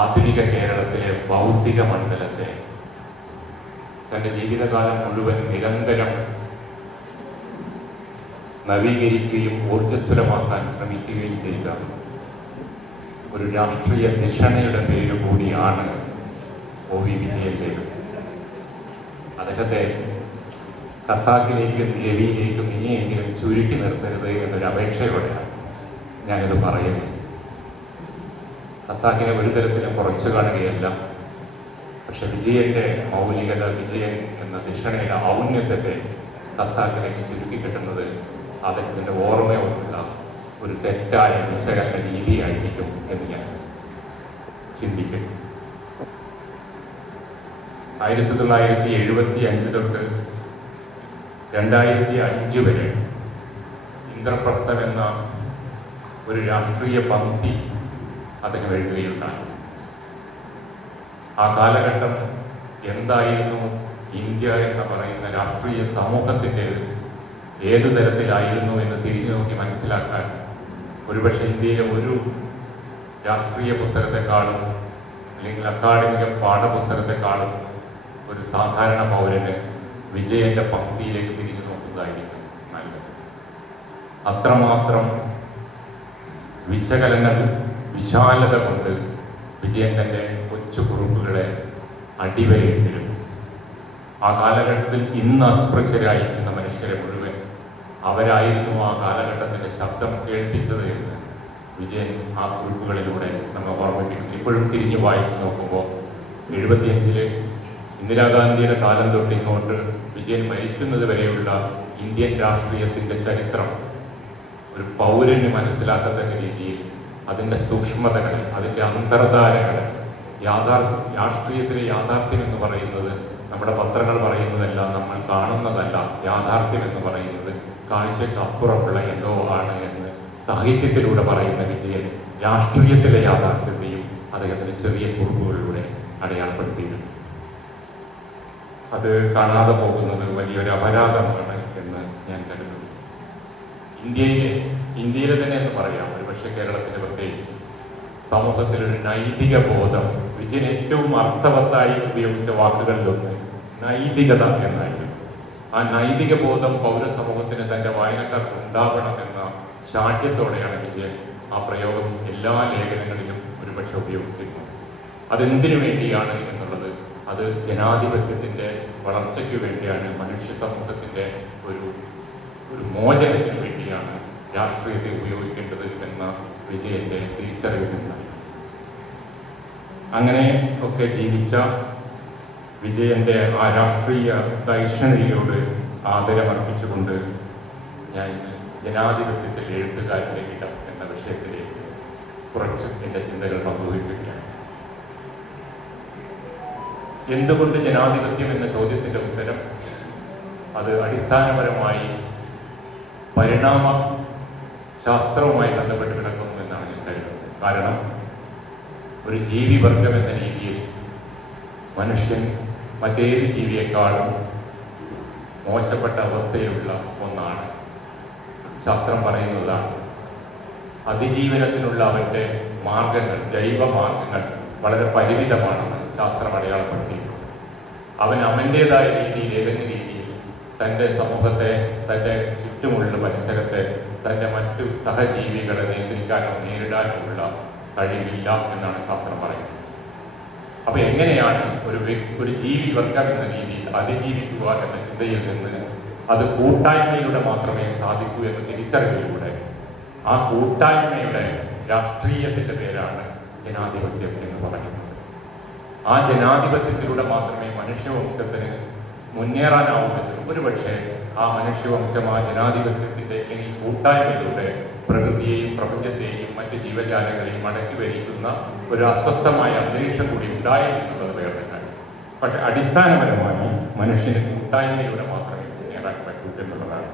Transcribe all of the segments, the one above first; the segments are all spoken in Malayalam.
ആധുനിക കേരളത്തിലെ ബൗദ്ധിക മണ്ഡലത്തെ തൻ്റെ ജീവിതകാലം മുഴുവൻ നിരന്തരം നവീകരിക്കുകയും ഊർജ്ജസ്വലമാക്കാൻ ശ്രമിക്കുകയും ചെയ്ത ഒരു രാഷ്ട്രീയ ധിഷണയുടെ പേര് കൂടിയാണ് ഒ വി വിജയൻ്റേത്. അദ്ദേഹത്തെ ഖസാക്കിലേക്കും രവിയിലേക്കും ഇനിയെങ്കിലും ചുരുക്കി നിർത്തരുത് എന്നൊരു അപേക്ഷയോടെയാണ് ഞാനിത് പറയുന്നത്. ഖസാക്കിനെ ഒരു തരത്തിലും കുറച്ചു കാണുകയല്ല, പക്ഷെ വിജയന്റെ മൗലികത, വിജയൻ എന്ന ധിഷണയുടെ ഔന്നത്യത്തെ ഖസാക്കിലേക്ക് ചുരുക്കി കിട്ടുന്നത് അദ്ദേഹത്തിന്റെ ഓർമ്മയോടുള്ള ഒരു തെറ്റായ വിശകലന രീതിയായിരിക്കും എന്ന് ഞാൻ ചിന്തിക്കുന്നു. 1975 തൊട്ട് 2005 വരെ ഇന്ദ്രപ്രസ്ഥം എന്ന ഒരു രാഷ്ട്രീയ പംക്തി അദ്ദേഹം എഴുതുകയുണ്ടായി. ആ കാലഘട്ടം എന്തായിരുന്നു ഇന്ത്യ എന്ന് പറയുന്ന രാഷ്ട്രീയ സമൂഹത്തിൻ്റെ ഏതു തരത്തിലായിരുന്നു എന്ന് തിരിഞ്ഞു നോക്കി മനസ്സിലാക്കാൻ ഒരുപക്ഷെ ഇന്ത്യയിലെ ഒരു രാഷ്ട്രീയ പുസ്തകത്തെക്കാളും അല്ലെങ്കിൽ അക്കാഡമിക പാഠപുസ്തകത്തെക്കാളും ഒരു സാധാരണ പൗരന് വിജയന്റെ പംക്തിയിലേക്ക് തിരിഞ്ഞു നോക്കുന്നതായിരിക്കും നല്ലത്. അത്രമാത്രം വിശാലത കൊണ്ട് വിജയൻ തന്റെ കൊച്ചു കുറിപ്പുകളെ അടിവരയിട്ടിരുന്നു. ആ കാലഘട്ടത്തിൽ ഇന്ന് അസ്പൃശ്യരായിരിക്കുന്ന മനുഷ്യരെ മുഴുവൻ അവരായിരുന്നു ആ കാലഘട്ടത്തിന്റെ ശബ്ദം കേൾപ്പിച്ചത് എന്ന് വിജയൻ ആ കുറിപ്പുകളിലൂടെ നമ്മൾ ഓർമ്മിപ്പിക്കുന്നു. ഇപ്പോഴും തിരിഞ്ഞു വായിച്ചു നോക്കുമ്പോൾ 75 ഇന്ദിരാഗാന്ധിയുടെ കാലം തൊട്ടിങ്ങോട്ട് വിജയൻ മരിക്കുന്നത് വരെയുള്ള ഇന്ത്യൻ രാഷ്ട്രീയത്തിന്റെ ചരിത്രം ഒരു പൗരന് മനസ്സിലാക്കത്തക്ക രീതിയിൽ അതിൻ്റെ സൂക്ഷ്മതകളിൽ, അതിൻ്റെ അന്തർധാരകളിൽ രാഷ്ട്രീയത്തിലെ യാഥാർത്ഥ്യം എന്ന് പറയുന്നത് നമ്മുടെ പത്രങ്ങൾ പറയുന്നതല്ല, നമ്മൾ കാണുന്നതല്ല. യാഥാർത്ഥ്യം എന്ന് പറയുന്നത് കാഴ്ചയ്ക്ക് അപ്പുറമുള്ള എന്തോ ആണ് എന്ന് സാഹിത്യത്തിലൂടെ പറയുന്ന വിജയൻ രാഷ്ട്രീയത്തിലെ യാഥാർത്ഥ്യത്തെയും അദ്ദേഹത്തിന്റെ ചെറിയ കുറിപ്പുകളിലൂടെ അടയാളപ്പെടുത്തിയിട്ടുണ്ട്. അത് കാണാതെ പോകുന്നത് വലിയൊരു അപരാധമാണ് എന്ന് ഞാൻ കരുതുന്നു. ഇന്ത്യയിലെ തന്നെ എന്ന് പറയാം, ഒരുപക്ഷെ കേരളത്തിന്റെ പ്രത്യേകിച്ച് സമൂഹത്തിലൊരു നൈതിക ബോധം, വിജയൻ ഏറ്റവും അർത്ഥവത്തായി ഉപയോഗിച്ച വാക്കുകളിലൊന്ന് നൈതികത എന്നായിരുന്നു. ആ നൈതിക ബോധം പൗരസമൂഹത്തിന് തന്റെ വായനക്കാർക്ക് ഉണ്ടാവണമെന്ന ശാഠ്യത്തോടെയാണ് വിജയൻ ആ പ്രയോഗം എല്ലാ ലേഖനങ്ങളിലും ഒരുപക്ഷെ ഉപയോഗിച്ചിരുന്നത്. അതെന്തിനു വേണ്ടിയാണ് എന്നുള്ളത്, അത് ജനാധിപത്യത്തിന്റെ വളർച്ചയ്ക്ക് വേണ്ടിയാണ്, മനുഷ്യ സമൂഹത്തിന്റെ ഒരു മോചനത്തിന് വേണ്ടിയാണ് രാഷ്ട്രീയത്തെ ഉപയോഗിക്കേണ്ടത് എന്ന വിജയന്റെ തിരിച്ചറിവുണ്ടായി. അങ്ങനെ ഒക്കെ ജീവിച്ച വിജയന്റെ ആ രാഷ്ട്രീയ ദൈക്ഷണികയോട് ആദരമർപ്പിച്ചുകൊണ്ട് ഞാൻ ജനാധിപത്യത്തിൽ എഴുത്തുകാരുടെ ഇടം എന്ന വിഷയത്തിലേക്ക് കുറച്ച് എൻ്റെ ചിന്തകൾ പങ്കുവയ്ക്കുകയാണ്. എന്തുകൊണ്ട് ജനാധിപത്യം എന്ന ചോദ്യത്തിന്റെ ഉത്തരം അത് അടിസ്ഥാനപരമായി പരിണാമ ശാസ്ത്രവുമായി ബന്ധപ്പെട്ട് കിടക്കുന്നു എന്നാണ് ഞാൻ കരുതുന്നത്. കാരണം ഒരു ജീവിവർഗം എന്ന രീതിയിൽ മനുഷ്യൻ മറ്റേത് ജീവിയെക്കാളും മോശപ്പെട്ട അവസ്ഥയിലുള്ള ഒന്നാണ്. ശാസ്ത്രം പറയുന്നതാണ് അതിജീവനത്തിനുള്ള അവന്റെ മാർഗങ്ങൾ, ജൈവ മാർഗങ്ങൾ വളരെ പരിമിതമാണെന്ന് ശാസ്ത്രം അടയാളപ്പെടുത്തിയിട്ടുണ്ട്. അവൻ അവൻ്റെതായ രീതിയിൽ, ഏതെങ്കിലും രീതിയിൽ തൻ്റെ സമൂഹത്തെ, തൻ്റെ ചുറ്റുമുള്ള പരിസരത്തെ, തൻ്റെ മറ്റു സഹജീവികളെ നിയന്ത്രിക്കാനോ നേരിടാനുള്ള കഴിവില്ല എന്നാണ് ശാസ്ത്രം പറയുന്നത്. അപ്പൊ എങ്ങനെയാണ് ഒരു ജീവി വർഗം എന്ന രീതിയിൽ അതിജീവിക്കുക എന്ന ചിന്തയിൽ നിന്ന് അത് കൂട്ടായ്മയിലൂടെ മാത്രമേ സാധിക്കൂ എന്ന തിരിച്ചറിവിലൂടെ ആ കൂട്ടായ്മയുടെ രാഷ്ട്രീയത്തിന്റെ പേരാണ് ജനാധിപത്യം എന്ന് പറയുന്നത്. ആ ജനാധിപത്യത്തിലൂടെ മാത്രമേ മനുഷ്യവംശത്തിന് മുന്നേറാനാവുമെന്നും ഒരുപക്ഷെ ആ മനുഷ്യവംശം ആ ജനാധിപത്യത്തിന്റെ അല്ലെങ്കിൽ കൂട്ടായ്മയിലൂടെ പ്രകൃതിയെയും പ്രപഞ്ചത്തെയും മറ്റ് ജീവജാലങ്ങളെയും അടക്കി ഭരിക്കുന്ന ഒരു അസ്വസ്ഥമായ അന്തരീക്ഷം കൂടി ഉണ്ടായി എന്നുള്ളത് വേറെ കാര്യം. പക്ഷെ അടിസ്ഥാനപരമായി മനുഷ്യന് കൂട്ടായ്മയിലൂടെ മാത്രമേ മുന്നേറാൻ പറ്റൂ എന്നുള്ളതാണ്.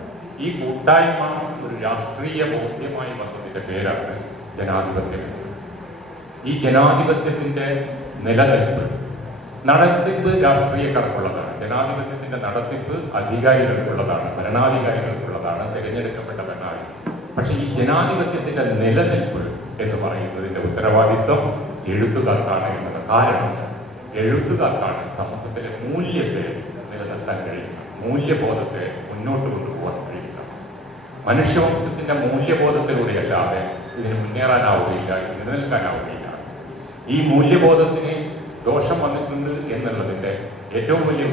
ഈ കൂട്ടായ്മ ഒരു രാഷ്ട്രീയ ബോധ്യമായി വന്നതിന്റെ പേരാണ് ജനാധിപത്യം. ഈ ജനാധിപത്യത്തിന്റെ നിലനിൽപ്പ്, നടത്തിപ്പ് രാഷ്ട്രീയക്കാർക്കുള്ളതാണ്. ജനാധിപത്യത്തിന്റെ നടത്തിപ്പ് അധികാരികൾക്കുള്ളതാണ്, ഭരണാധികാരികൾക്കുള്ളതാണ്, തിരഞ്ഞെടുക്കപ്പെട്ട ഭരണാധികാരി. പക്ഷെ ഈ ജനാധിപത്യത്തിന്റെ നിലനിൽപ്പ് എന്ന് പറയുന്നതിന്റെ ഉത്തരവാദിത്വം എഴുത്തുകാർക്കാണ് എന്നത്. കാരണം എഴുത്തുകാർക്കാണ് സമൂഹത്തിലെ മൂല്യത്തെ നിലനിർത്താൻ കഴിയുന്നത്, മൂല്യബോധത്തെ മുന്നോട്ട് കൊണ്ടുപോകാൻ കഴിയുന്നത്. മനുഷ്യവംശത്തിന്റെ മൂല്യബോധത്തിലൂടെയല്ലാതെ ഇതിന് മുന്നേറാനാവുകയില്ല, നിലനിൽക്കാനാവുകയില്ല. ഈ മൂല്യബോധത്തിന് ദോഷം വന്നിട്ടുണ്ട് എന്നുള്ളതിന്റെ ഏറ്റവും വലിയ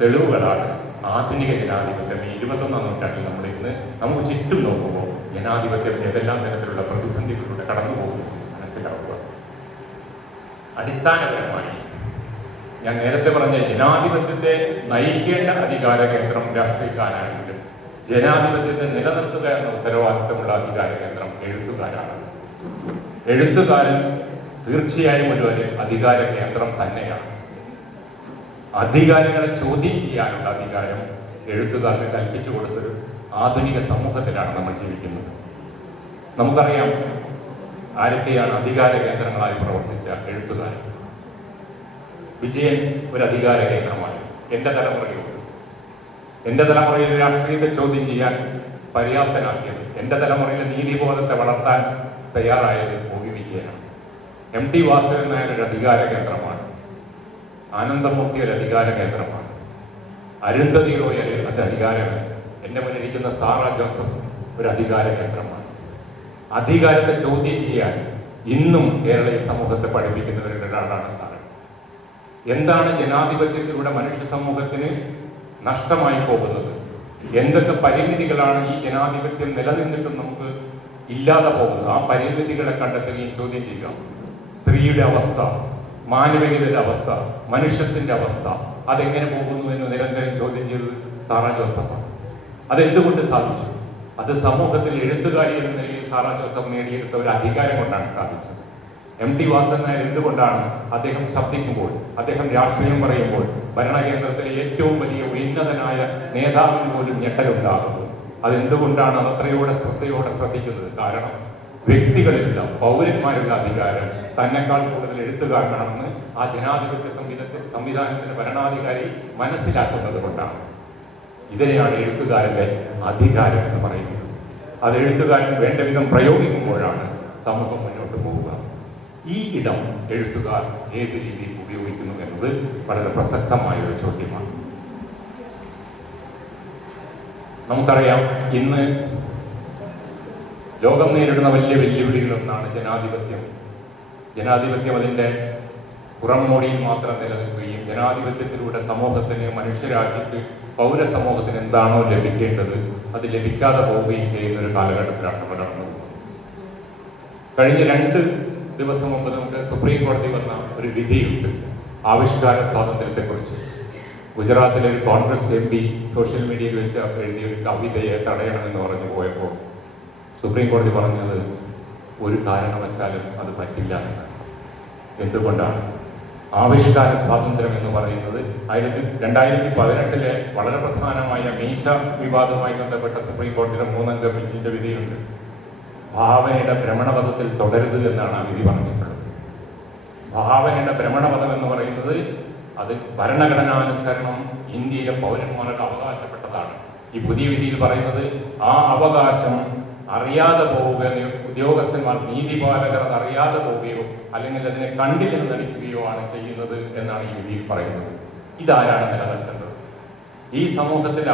തെളിവുകളാണ് ആധുനിക ജനാധിപത്യം. ഈ 21ാം നൂറ്റാണ്ടിൽ നമ്മൾ ഇന്ന് നമുക്ക് ചുറ്റും നോക്കുമ്പോൾ ജനാധിപത്യം ഏതെല്ലാം തരത്തിലുള്ള പ്രതിസന്ധികളിലൂടെ കടന്നു പോകുന്നു മനസ്സിലാക്കുക. അടിസ്ഥാനപരമായി ഞാൻ നേരത്തെ പറഞ്ഞ ജനാധിപത്യത്തെ നയിക്കേണ്ട അധികാര കേന്ദ്രം രാഷ്ട്രീയക്കാരാണെങ്കിലും ജനാധിപത്യത്തെ നിലനിർത്തുക എന്ന ഉത്തരവാദിത്തമുള്ള അധികാര കേന്ദ്രം എഴുത്തുകാരാണ്. എഴുത്തുകാരൻ തീർച്ചയായും ഒരു അധികാര കേന്ദ്രം തന്നെയാണ്. അധികാരങ്ങളെ ചോദ്യം ചെയ്യാനുള്ള അധികാരം എഴുത്തുകാർക്ക് കൽപ്പിച്ചു കൊടുത്തൊരു ആധുനിക സമൂഹത്തിലാണ് നമ്മൾ ജീവിക്കുന്നത്. നമുക്കറിയാം ആരൊക്കെയാണ് അധികാര കേന്ദ്രങ്ങളായി പ്രവർത്തിച്ച എഴുത്തുകാർ. വിജയൻ ഒരു അധികാര കേന്ദ്രമാണ്. എൻ്റെ തലമുറയിലുണ്ട്. എൻ്റെ തലമുറയിൽ രാഷ്ട്രീയത്തെ ചോദ്യം ചെയ്യാൻ പര്യാപ്തനാക്കിയത്, എൻ്റെ തലമുറയിലെ നീതിബോധത്തെ വളർത്താൻ തയ്യാറായത് ഒ.വി. വിജയനാണ്. എം.ടി. വാസുദേവൻ നായർ ഒരു അധികാര കേന്ദ്രമാണ്. ആനന്ദമൂർത്തി ഒരു അധികാര കേന്ദ്രമാണ്. അരുന്ധതി റോയ് അത് അധികാരമാണ്. എന്റെ മുന്നിരിക്കുന്ന സാറ ജോസഫ് ഒരു അധികാര കേന്ദ്രമാണ്. അധികാരത്തെ ചോദ്യം ചെയ്യാൻ ഇന്നും കേരളീയ സമൂഹത്തെ പഠിപ്പിക്കുന്നവരുടെ ഒരാളാണ് സാറ. എന്താണ് ജനാധിപത്യത്തിലൂടെ മനുഷ്യ സമൂഹത്തിന് നഷ്ടമായി പോകുന്നത്, എന്തൊക്കെ പരിമിതികളാണ് ഈ ജനാധിപത്യം നിലനിന്നിട്ടും നമുക്ക് ഇല്ലാതെ പോകുന്നത്, ആ പരിമിതികളെ കണ്ടെത്തുകയും ചോദ്യം ചെയ്യുക. സ്ത്രീയുടെ അവസ്ഥ, മാനവികതയുടെ അവസ്ഥ, മനുഷ്യത്തിന്റെ അവസ്ഥ, അതെങ്ങനെ പോകുന്നു എന്ന് നിരന്തരം ചോദ്യം ചെയ്തത് സാറ ജോസഫാണ്. അതെന്തുകൊണ്ട് സാധിച്ചു? അത് സമൂഹത്തിൽ എഴുത്തുകാരി എന്ന നിലയിൽ സാറ ജോസഫ് നേടിയെടുത്ത ഒരു അധികാരം കൊണ്ടാണ് സാധിച്ചത്. എം.ടി. വാസുദേവൻ നായർ എന്തുകൊണ്ടാണ് അദ്ദേഹം ശബ്ദിക്കുമ്പോൾ, അദ്ദേഹം രാഷ്ട്രീയം പറയുമ്പോൾ ഭരണകേന്ദ്രത്തിലെ ഏറ്റവും വലിയ ഉന്നതനായ നേതാവിന് പോലും ഞെട്ടലുണ്ടാകുന്നത്? അതെന്തുകൊണ്ടാണ് അത് അത്രയോടെ ശ്രദ്ധയോടെ ശ്രദ്ധിക്കുന്നത്? കാരണം വ്യക്തികളിലുള്ള പൗരന്മാരുടെ അധികാരം തന്നെക്കാൾ കൂടുതൽ എഴുത്തുകാരനാണെന്ന് ആ ജനാധിപത്യ സംവിധാനത്തിന്റെ ഭരണാധികാരി മനസ്സിലാക്കുന്നത് കൊണ്ടാണ്. ഇതിനെയാണ് എഴുത്തുകാരന്റെ അധികാരം എന്ന് പറയുന്നത്. അത് എഴുത്തുകാരൻ വേണ്ട വിധം പ്രയോഗിക്കുമ്പോഴാണ് സമൂഹം മുന്നോട്ട് പോവുക. ഈ ഇടം എഴുത്തുകാർ ഏത് രീതിയിൽ ഉപയോഗിക്കുന്നു എന്നത് വളരെ പ്രസക്തമായ ഒരു ചോദ്യമാണ്. നമുക്കറിയാം, ഇന്ന് ലോകം നേരിടുന്ന വലിയ വെല്ലുവിളികളൊന്നാണ് ജനാധിപത്യം. ജനാധിപത്യം അതിൻ്റെ പുറംമോടിയിൽ മാത്രം നിലനിൽക്കുകയും ജനാധിപത്യത്തിലൂടെ സമൂഹത്തിന്, മനുഷ്യരാശിക്ക്, പൗരസമൂഹത്തിന് എന്താണോ ലഭിക്കേണ്ടത് അത് ലഭിക്കാതെ പോവുകയും ചെയ്യുന്ന ഒരു കാലഘട്ടത്തിലാണ് നമ്മൾ കടന്നു പോകുന്നത്. കഴിഞ്ഞ 2 ദിവസം മുമ്പ് നമുക്ക് സുപ്രീം കോടതി വന്ന ഒരു വിധിയുണ്ട് ആവിഷ്കാര സ്വാതന്ത്ര്യത്തെക്കുറിച്ച്. ഗുജറാത്തിലെ ഒരു കോൺഗ്രസ് MP സോഷ്യൽ മീഡിയയിൽ വെച്ച് എഴുതിയ ഒരു കവിതയെ തടയണമെന്ന് പറഞ്ഞു പോയപ്പോൾ സുപ്രീം കോടതി പറഞ്ഞത് ഒരു കാരണവശാലും അത് പറ്റില്ല എന്നാണ്. എന്തുകൊണ്ടാണ്? ആവിഷ്കാര സ്വാതന്ത്ര്യം എന്ന് പറയുന്നത് 2018 വളരെ പ്രധാനമായ മീശ വിവാദവുമായി ബന്ധപ്പെട്ട സുപ്രീം കോടതിയുടെ 3-അംഗ ബെഞ്ചിന്റെ വിധിയുണ്ട്. ഭാവനയുടെ ഭ്രമണപഥത്തിൽ തുടരുത് എന്നാണ് ആ വിധി പറഞ്ഞിട്ടുള്ളത്. ഭാവനയുടെ ഭ്രമണപഥം എന്ന് പറയുന്നത് അത് ഭരണഘടനാനുസരണം ഇന്ത്യയിലെ പൗരന്മാർക്ക് അവകാശപ്പെട്ടതാണ്. ഈ പുതിയ വിധിയിൽ പറയുന്നത് ആ അവകാശം അറിയാതെ പോവുക, ഉദ്യോഗസ്ഥന്മാർ, നീതിപാലകർ അത് അറിയാതെ പോവുകയോ അല്ലെങ്കിൽ അതിനെ കണ്ടില്ലെന്ന് നടിക്കുകയോ ആണ് ചെയ്യുന്നത് എന്നാണ് ഈ വിധിയിൽ പറയുന്നത്. ഇതാരാണ് നിലനിൽക്കുന്നത്? ഈ സമൂഹത്തിൽ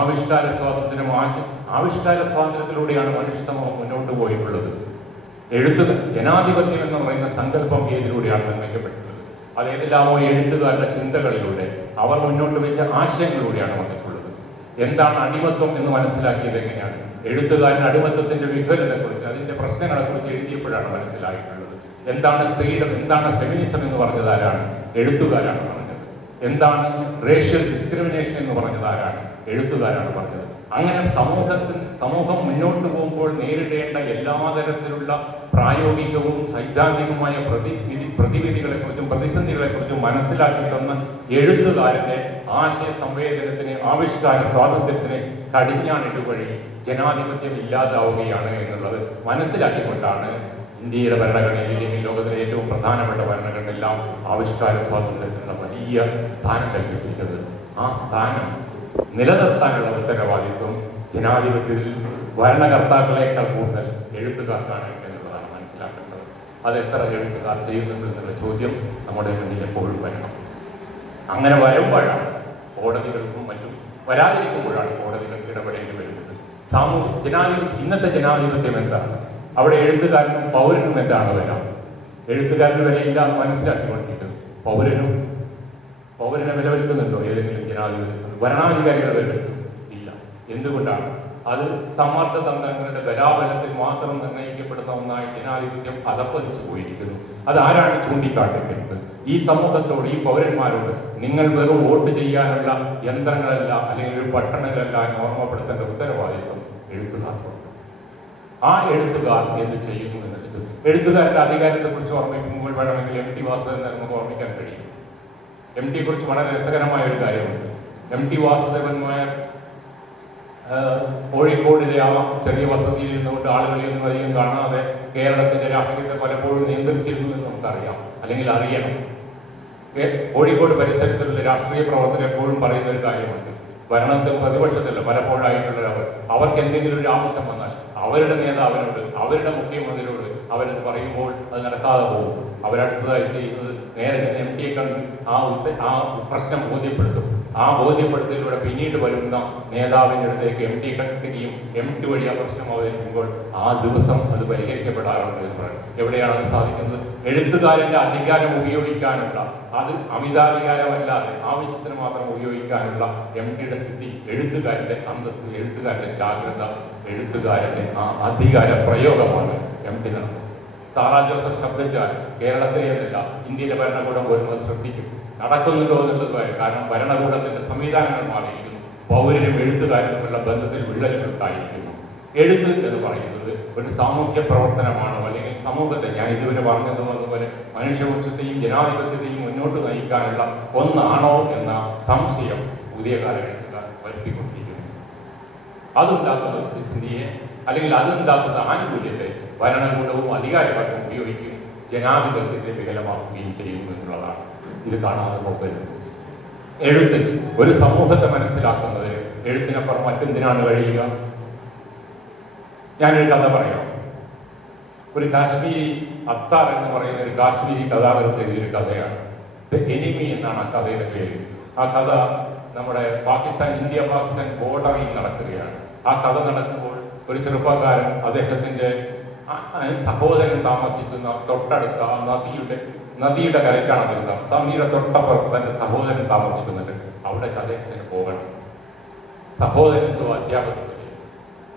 ആവിഷ്കാര സ്വാതന്ത്ര്യം, ആവിഷ്കാര സ്വാതന്ത്ര്യത്തിലൂടെയാണ് മനുഷ്യ സമൂഹം മുന്നോട്ട് പോയിട്ടുള്ളത്. ജനാധിപത്യം എന്ന് പറയുന്ന സങ്കല്പം ഏതിലൂടെയാണ് നിർമ്മിക്കപ്പെട്ടിട്ടുള്ളത്? അത് ഏതെല്ലാമോ എഴുത്തുകാരുടെ ചിന്തകളിലൂടെ, അവർ മുന്നോട്ട് വെച്ച ആശയങ്ങളിലൂടെയാണ് വന്നിട്ടുള്ളത്. എന്താണ് അടിമത്വം എന്ന് മനസ്സിലാക്കിയത് എങ്ങനെയാണ്? എഴുത്തുകാരൻ അടിമത്വത്തിന്റെ വിഘടനത്തെക്കുറിച്ച്, അതിന്റെ പ്രശ്നങ്ങളെക്കുറിച്ച് എഴുതിയപ്പോഴാണ് മനസ്സിലായിട്ടുള്ളത്. എന്താണ് ഫ്രീഡം, എന്താണ് ഫെമിനിസം എന്ന് പറഞ്ഞത് ആരാണ്? എഴുത്തുകാരാണ് പറഞ്ഞത്. എന്താണ് റേഷ്യൽ ഡിസ്ക്രിമിനേഷൻ എന്ന് പറഞ്ഞത് ആരാണ്? എഴുത്തുകാരാണ് പറഞ്ഞത്. അങ്ങനെ സമൂഹം മുന്നോട്ട് പോകുമ്പോൾ നേരിടേണ്ട എല്ലാ തരത്തിലുള്ള പ്രായോഗികവും സൈദ്ധാന്തികവുമായ പ്രതിവിധികളെക്കുറിച്ചും പ്രതിസന്ധികളെക്കുറിച്ചും മനസ്സിലാക്കി തന്ന എഴുത്തുകാരന്റെ ആശയ സംവേദനത്തിന്, ആവിഷ്കാര സ്വാതന്ത്ര്യത്തിന് കടിഞ്ഞാണിടുവഴി ജനാധിപത്യം ഇല്ലാതാവുകയാണ് എന്നുള്ളത് മനസ്സിലാക്കിക്കൊണ്ടാണ് ഇന്ത്യയുടെ ഭരണഘടനയിൽ, ലോകത്തിലെ ഏറ്റവും പ്രധാനപ്പെട്ട ഭരണഘടനയെല്ലാം ആവിഷ്കാര സ്വാതന്ത്ര്യത്തിനുള്ള വലിയ സ്ഥാനം കൽപ്പിച്ചിരിക്കുന്നത്. ആ സ്ഥാനം നിലനിർത്താനുള്ള ഉത്തരവാദിത്വം ജനാധിപത്യത്തിൽ ഭരണകർത്താക്കളെക്കാൾ കൂടുതൽ എഴുത്തുകാർക്കാണ് എന്നുള്ളതാണ് മനസ്സിലാക്കുന്നത്. അത് എത്ര എഴുത്തുകാർ ചെയ്യുന്നുണ്ട് എന്നുള്ള ചോദ്യം നമ്മുടെ മുന്നിൽ എപ്പോഴും വരണം. അങ്ങനെ വരുമ്പോഴാണ് കോടതികൾക്കും മറ്റും വരാതിരിക്കുമ്പോഴാണ് കോടതികൾക്ക് ഇടപെടേണ്ടി വരുന്നത്. ഇന്നത്തെ ജനാധിപത്യം എന്താണ്? അവിടെ എഴുത്തുകാരനും പൗരനും എന്താണ് വരാം? എഴുത്തുകാരന് വിലയില്ല എന്ന് മനസ്സിലാക്കിക്കൊണ്ടിരിക്കുന്നത് പൗരനെ വിലവെടുക്കുന്നുണ്ടോ ഏതെങ്കിലും ജനാധിപത്യ ഭരണാധികാരികളെ വിലവെടുക്കുന്നു? ഇല്ല. എന്തുകൊണ്ടാണ്? അത് സമ്മർദ്ദ തന്ത്രങ്ങളുടെ ബലാബലത്തിൽ മാത്രം നിർണ്ണയിക്കപ്പെടുന്ന ഒന്നായി ജനാധിപത്യം അധപ്പതിച്ചു പോയിരിക്കുന്നു. അത് ആരാണ് ചൂണ്ടിക്കാട്ടിക്കുന്നത്? ഈ സമൂഹത്തോട്, ഈ പൗരന്മാരോട് നിങ്ങൾ വെറും വോട്ട് ചെയ്യാനുള്ള യന്ത്രങ്ങളല്ല അല്ലെങ്കിൽ ഒരു പട്ടണങ്ങളല്ല എന്ന് ഓർമ്മപ്പെടുത്തേണ്ട ഉത്തരവാദിത്വം എഴുത്തുകാർക്കുണ്ട്. ആ എഴുത്തുകാർ എന്ത് ചെയ്യുന്നു എന്നത് എഴുത്തുകാരുടെ അധികാരത്തെ കുറിച്ച് ഓർമ്മിക്കുമ്പോൾ വേണമെങ്കിൽ എം ടി വാസുദേവൻ നമുക്ക് ഓർമ്മിക്കാൻ കഴിയും. എം ടിയെ കുറിച്ച് വളരെ രസകരമായ ഒരു കാര്യമുണ്ട്. എം ടി വാസുദേവൻ നായർ കോഴിക്കോടിലെ ആ ചെറിയ വസതിയിൽ നിന്നുകൊണ്ട് ആളുകളെയൊന്നും അധികം കാണാതെ കേരളത്തിന്റെ രാഷ്ട്രീയത്തെ പലപ്പോഴും നിയന്ത്രിച്ചിരുന്നു എന്ന് നമുക്കറിയാം, അല്ലെങ്കിൽ അറിയണം. കോഴിക്കോട് പരിസരത്തുള്ള രാഷ്ട്രീയ പ്രവർത്തകർ എപ്പോഴും പറയുന്ന ഒരു കാര്യമുണ്ട്. ഭരണത്തിൽ പ്രതിപക്ഷത്തില്ല പലപ്പോഴായിട്ടുള്ളവർ അവർക്ക് എന്തെങ്കിലും ഒരു ആവശ്യം വന്നാൽ അവരുടെ നേതാവിനോട്, അവരുടെ മുഖ്യമന്ത്രിയോട് അവരത് പറയുമ്പോൾ അത് നടക്കാതെ പോകും. അവരടുത്തതായി ചെയ്യുന്നത് നേരെ എം ടിയെ കണ്ട് ആ പ്രശ്നം ബോധ്യപ്പെടുത്തും. ആ ബോധ്യപ്പെടുത്തലിലൂടെ പിന്നീട് വരുന്ന നേതാവിൻ്റെ അടുത്തേക്ക് എം ടി കണ്ടെത്തുകയും എം ടി വഴി ആ പ്രശ്നം അവതരിക്കുമ്പോൾ ആ ദിവസം അത് പരിഹരിക്കപ്പെടാറുണ്ട് എന്ന് പറയും. എവിടെയാണ് അത് സാധിക്കുന്നത്? എഴുത്തുകാരന്റെ അധികാരം ഉപയോഗിക്കാനുള്ള, അത് അമിതാധികാരമല്ലാതെ ആവശ്യത്തിന് മാത്രം ഉപയോഗിക്കാനുള്ള എം ടിയുടെ സ്ഥിതി, എഴുത്തുകാരന്റെ അന്തസ്സ്, എഴുത്തുകാരന്റെ ജാഗ്രത, എഴുത്തുകാരന്റെ ആ അധികാര പ്രയോഗമാണ് എം ടി നടത്തുന്നത്. സാറാ ജോസഫ് ശബ്ദിച്ചാൽ കേരളത്തിലേതല്ല ഇന്ത്യയിലെ ഭരണകൂടം പോലും ശ്രദ്ധിക്കും നടക്കുന്നുണ്ടോ എന്നുള്ളത്. കാരണം ഭരണകൂടത്തിന്റെ സംവിധാനങ്ങൾ മാറിയിരിക്കുന്നു. പൗരനും എഴുത്തുകാരനുമുള്ള ബന്ധത്തിൽ വിള്ളലുകളുണ്ടായിരിക്കുന്നു. എഴുത്ത് എന്ന് പറയുന്നത് ഒരു സാമൂഹ്യ പ്രവർത്തനമാണോ, അല്ലെങ്കിൽ സമൂഹത്തെ ഞാൻ ഇതുവരെ പറഞ്ഞതുപോലെ മനുഷ്യവംശത്തെയും ജനാധിപത്യത്തെയും മുന്നോട്ട് നയിക്കാനുള്ള ഒന്നാണോ എന്ന സംശയം പുതിയ കാലഘട്ടക്കാർ വരുത്തിക്കൊണ്ടിരിക്കുന്നു. അതുണ്ടാക്കുന്ന സ്ഥിതിയെ, അല്ലെങ്കിൽ അതുണ്ടാക്കുന്ന ആനുകൂല്യത്തെ ഭരണകൂടവും അധികാരവർഗം ഉപയോഗിക്കുകയും ജനാധിപത്യത്തെ വികലമാക്കുകയും ചെയ്യുന്നു എന്നുള്ളതാണ് ഇത് കാണാതെ പോകരുത്. എഴുത്ത് ഒരു സമൂഹത്തെ മനസ്സിലാക്കുന്നത് എഴുത്തിനപ്പുറം മറ്റെന്തിനാണ് കഴിയുക? ഞാനൊരു കഥ പറയാം. ഒരു കാശ്മീരി അത്താർ എന്ന് പറയുന്ന ഒരു കാശ്മീരി കഥാകൃത്ത് എഴുതിയൊരു കഥയാണ്. ദ എനിമി എന്നാണ് ആ കഥയുടെ പേര്. ആ കഥ നമ്മുടെ ഇന്ത്യ പാകിസ്ഥാൻ ബോർഡറിൽ നടക്കുകയാണ്. ആ കഥ നടക്കുമ്പോൾ ഒരു ചെറുപ്പക്കാരൻ അദ്ദേഹത്തിന്റെ സഹോദരൻ താമസിക്കുന്ന തൊട്ടടുത്ത നദിയുടെ കരയ്ക്കാണ് അദ്ദേഹം. നദിയുടെ തൊട്ടപ്പുറത്ത് തന്റെ സഹോദരൻ താമസിക്കുന്നുണ്ട്. അവിടെ അദ്ദേഹത്തിന് പോകണം. സഹോദരൻ അധ്യാപകൻ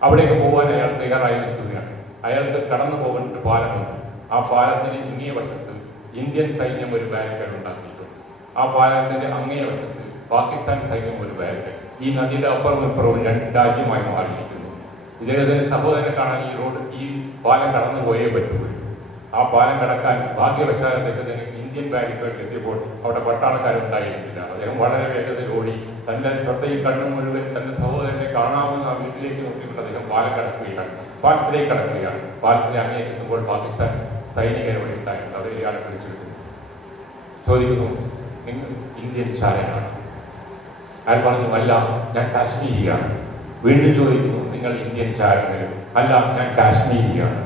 അവിടേക്ക് പോകാൻ അയാൾ തയ്യാറായി നിൽക്കുകയാണ്. അയാൾക്ക് കടന്നു പോകേണ്ട ഒരു പാലമുണ്ട്. ആ പാലത്തിന് ഇങ്ങേ വശത്ത് ഇന്ത്യൻ സൈന്യം ഒരു ബാരിക്കേഡ് ഉണ്ടാക്കിയിട്ടുണ്ട്. ആ പാലത്തിന്റെ അങ്ങേ വശത്ത് പാകിസ്ഥാൻ സൈന്യം ഒരു ബാരിക്കേഡ്. ഈ നദിയുടെ അപ്പുറം ഇപ്പുറവും രണ്ട് രാജ്യമായി മാറിയിരിക്കുന്നു. ഇദ്ദേഹത്തിന്റെ സഹോദരനെ കാണാൻ ഈ പാലം കടന്നു പോയേ പറ്റുള്ളൂ. ആ പാലം കടക്കാൻ ഭാഗ്യവശാൽ അദ്ദേഹത്തിന് ഇന്ത്യൻ ബാരിക്കേഡിൽ എത്തിയപ്പോൾ അവിടെ പട്ടാളക്കാരുണ്ടായിരുന്നില്ല. അദ്ദേഹം വളരെ വേഗത്തിൽ ഓടി തന്റെ ശ്രദ്ധയും കണ്ണും മുഴുവൻ തന്റെ സഹോദരനെ കാണാവുന്ന വീട്ടിലേക്ക് നോക്കിക്കൊണ്ട് അദ്ദേഹം പാലത്തിലേക്ക് കടക്കുകയാണ്. പാലത്തിലെ അങ്ങേ എത്തുമ്പോൾ പാകിസ്ഥാൻ സൈനികരോട് ഉണ്ടായിരുന്നു. അവർ ഇയാളെ പിടിച്ചെടുക്കുന്നു. ചോദിക്കുന്നു, നിങ്ങൾ ഇന്ത്യൻ ചാരനാണ്? അയാൾ പറഞ്ഞു, അല്ല, ഞാൻ കാശ്മീരിയാണ്. വീണ്ടും ചോദിക്കുന്നു, നിങ്ങൾ ഇന്ത്യൻ ചാരനോ? അല്ല, ഞാൻ കാശ്മീരിയാണ്.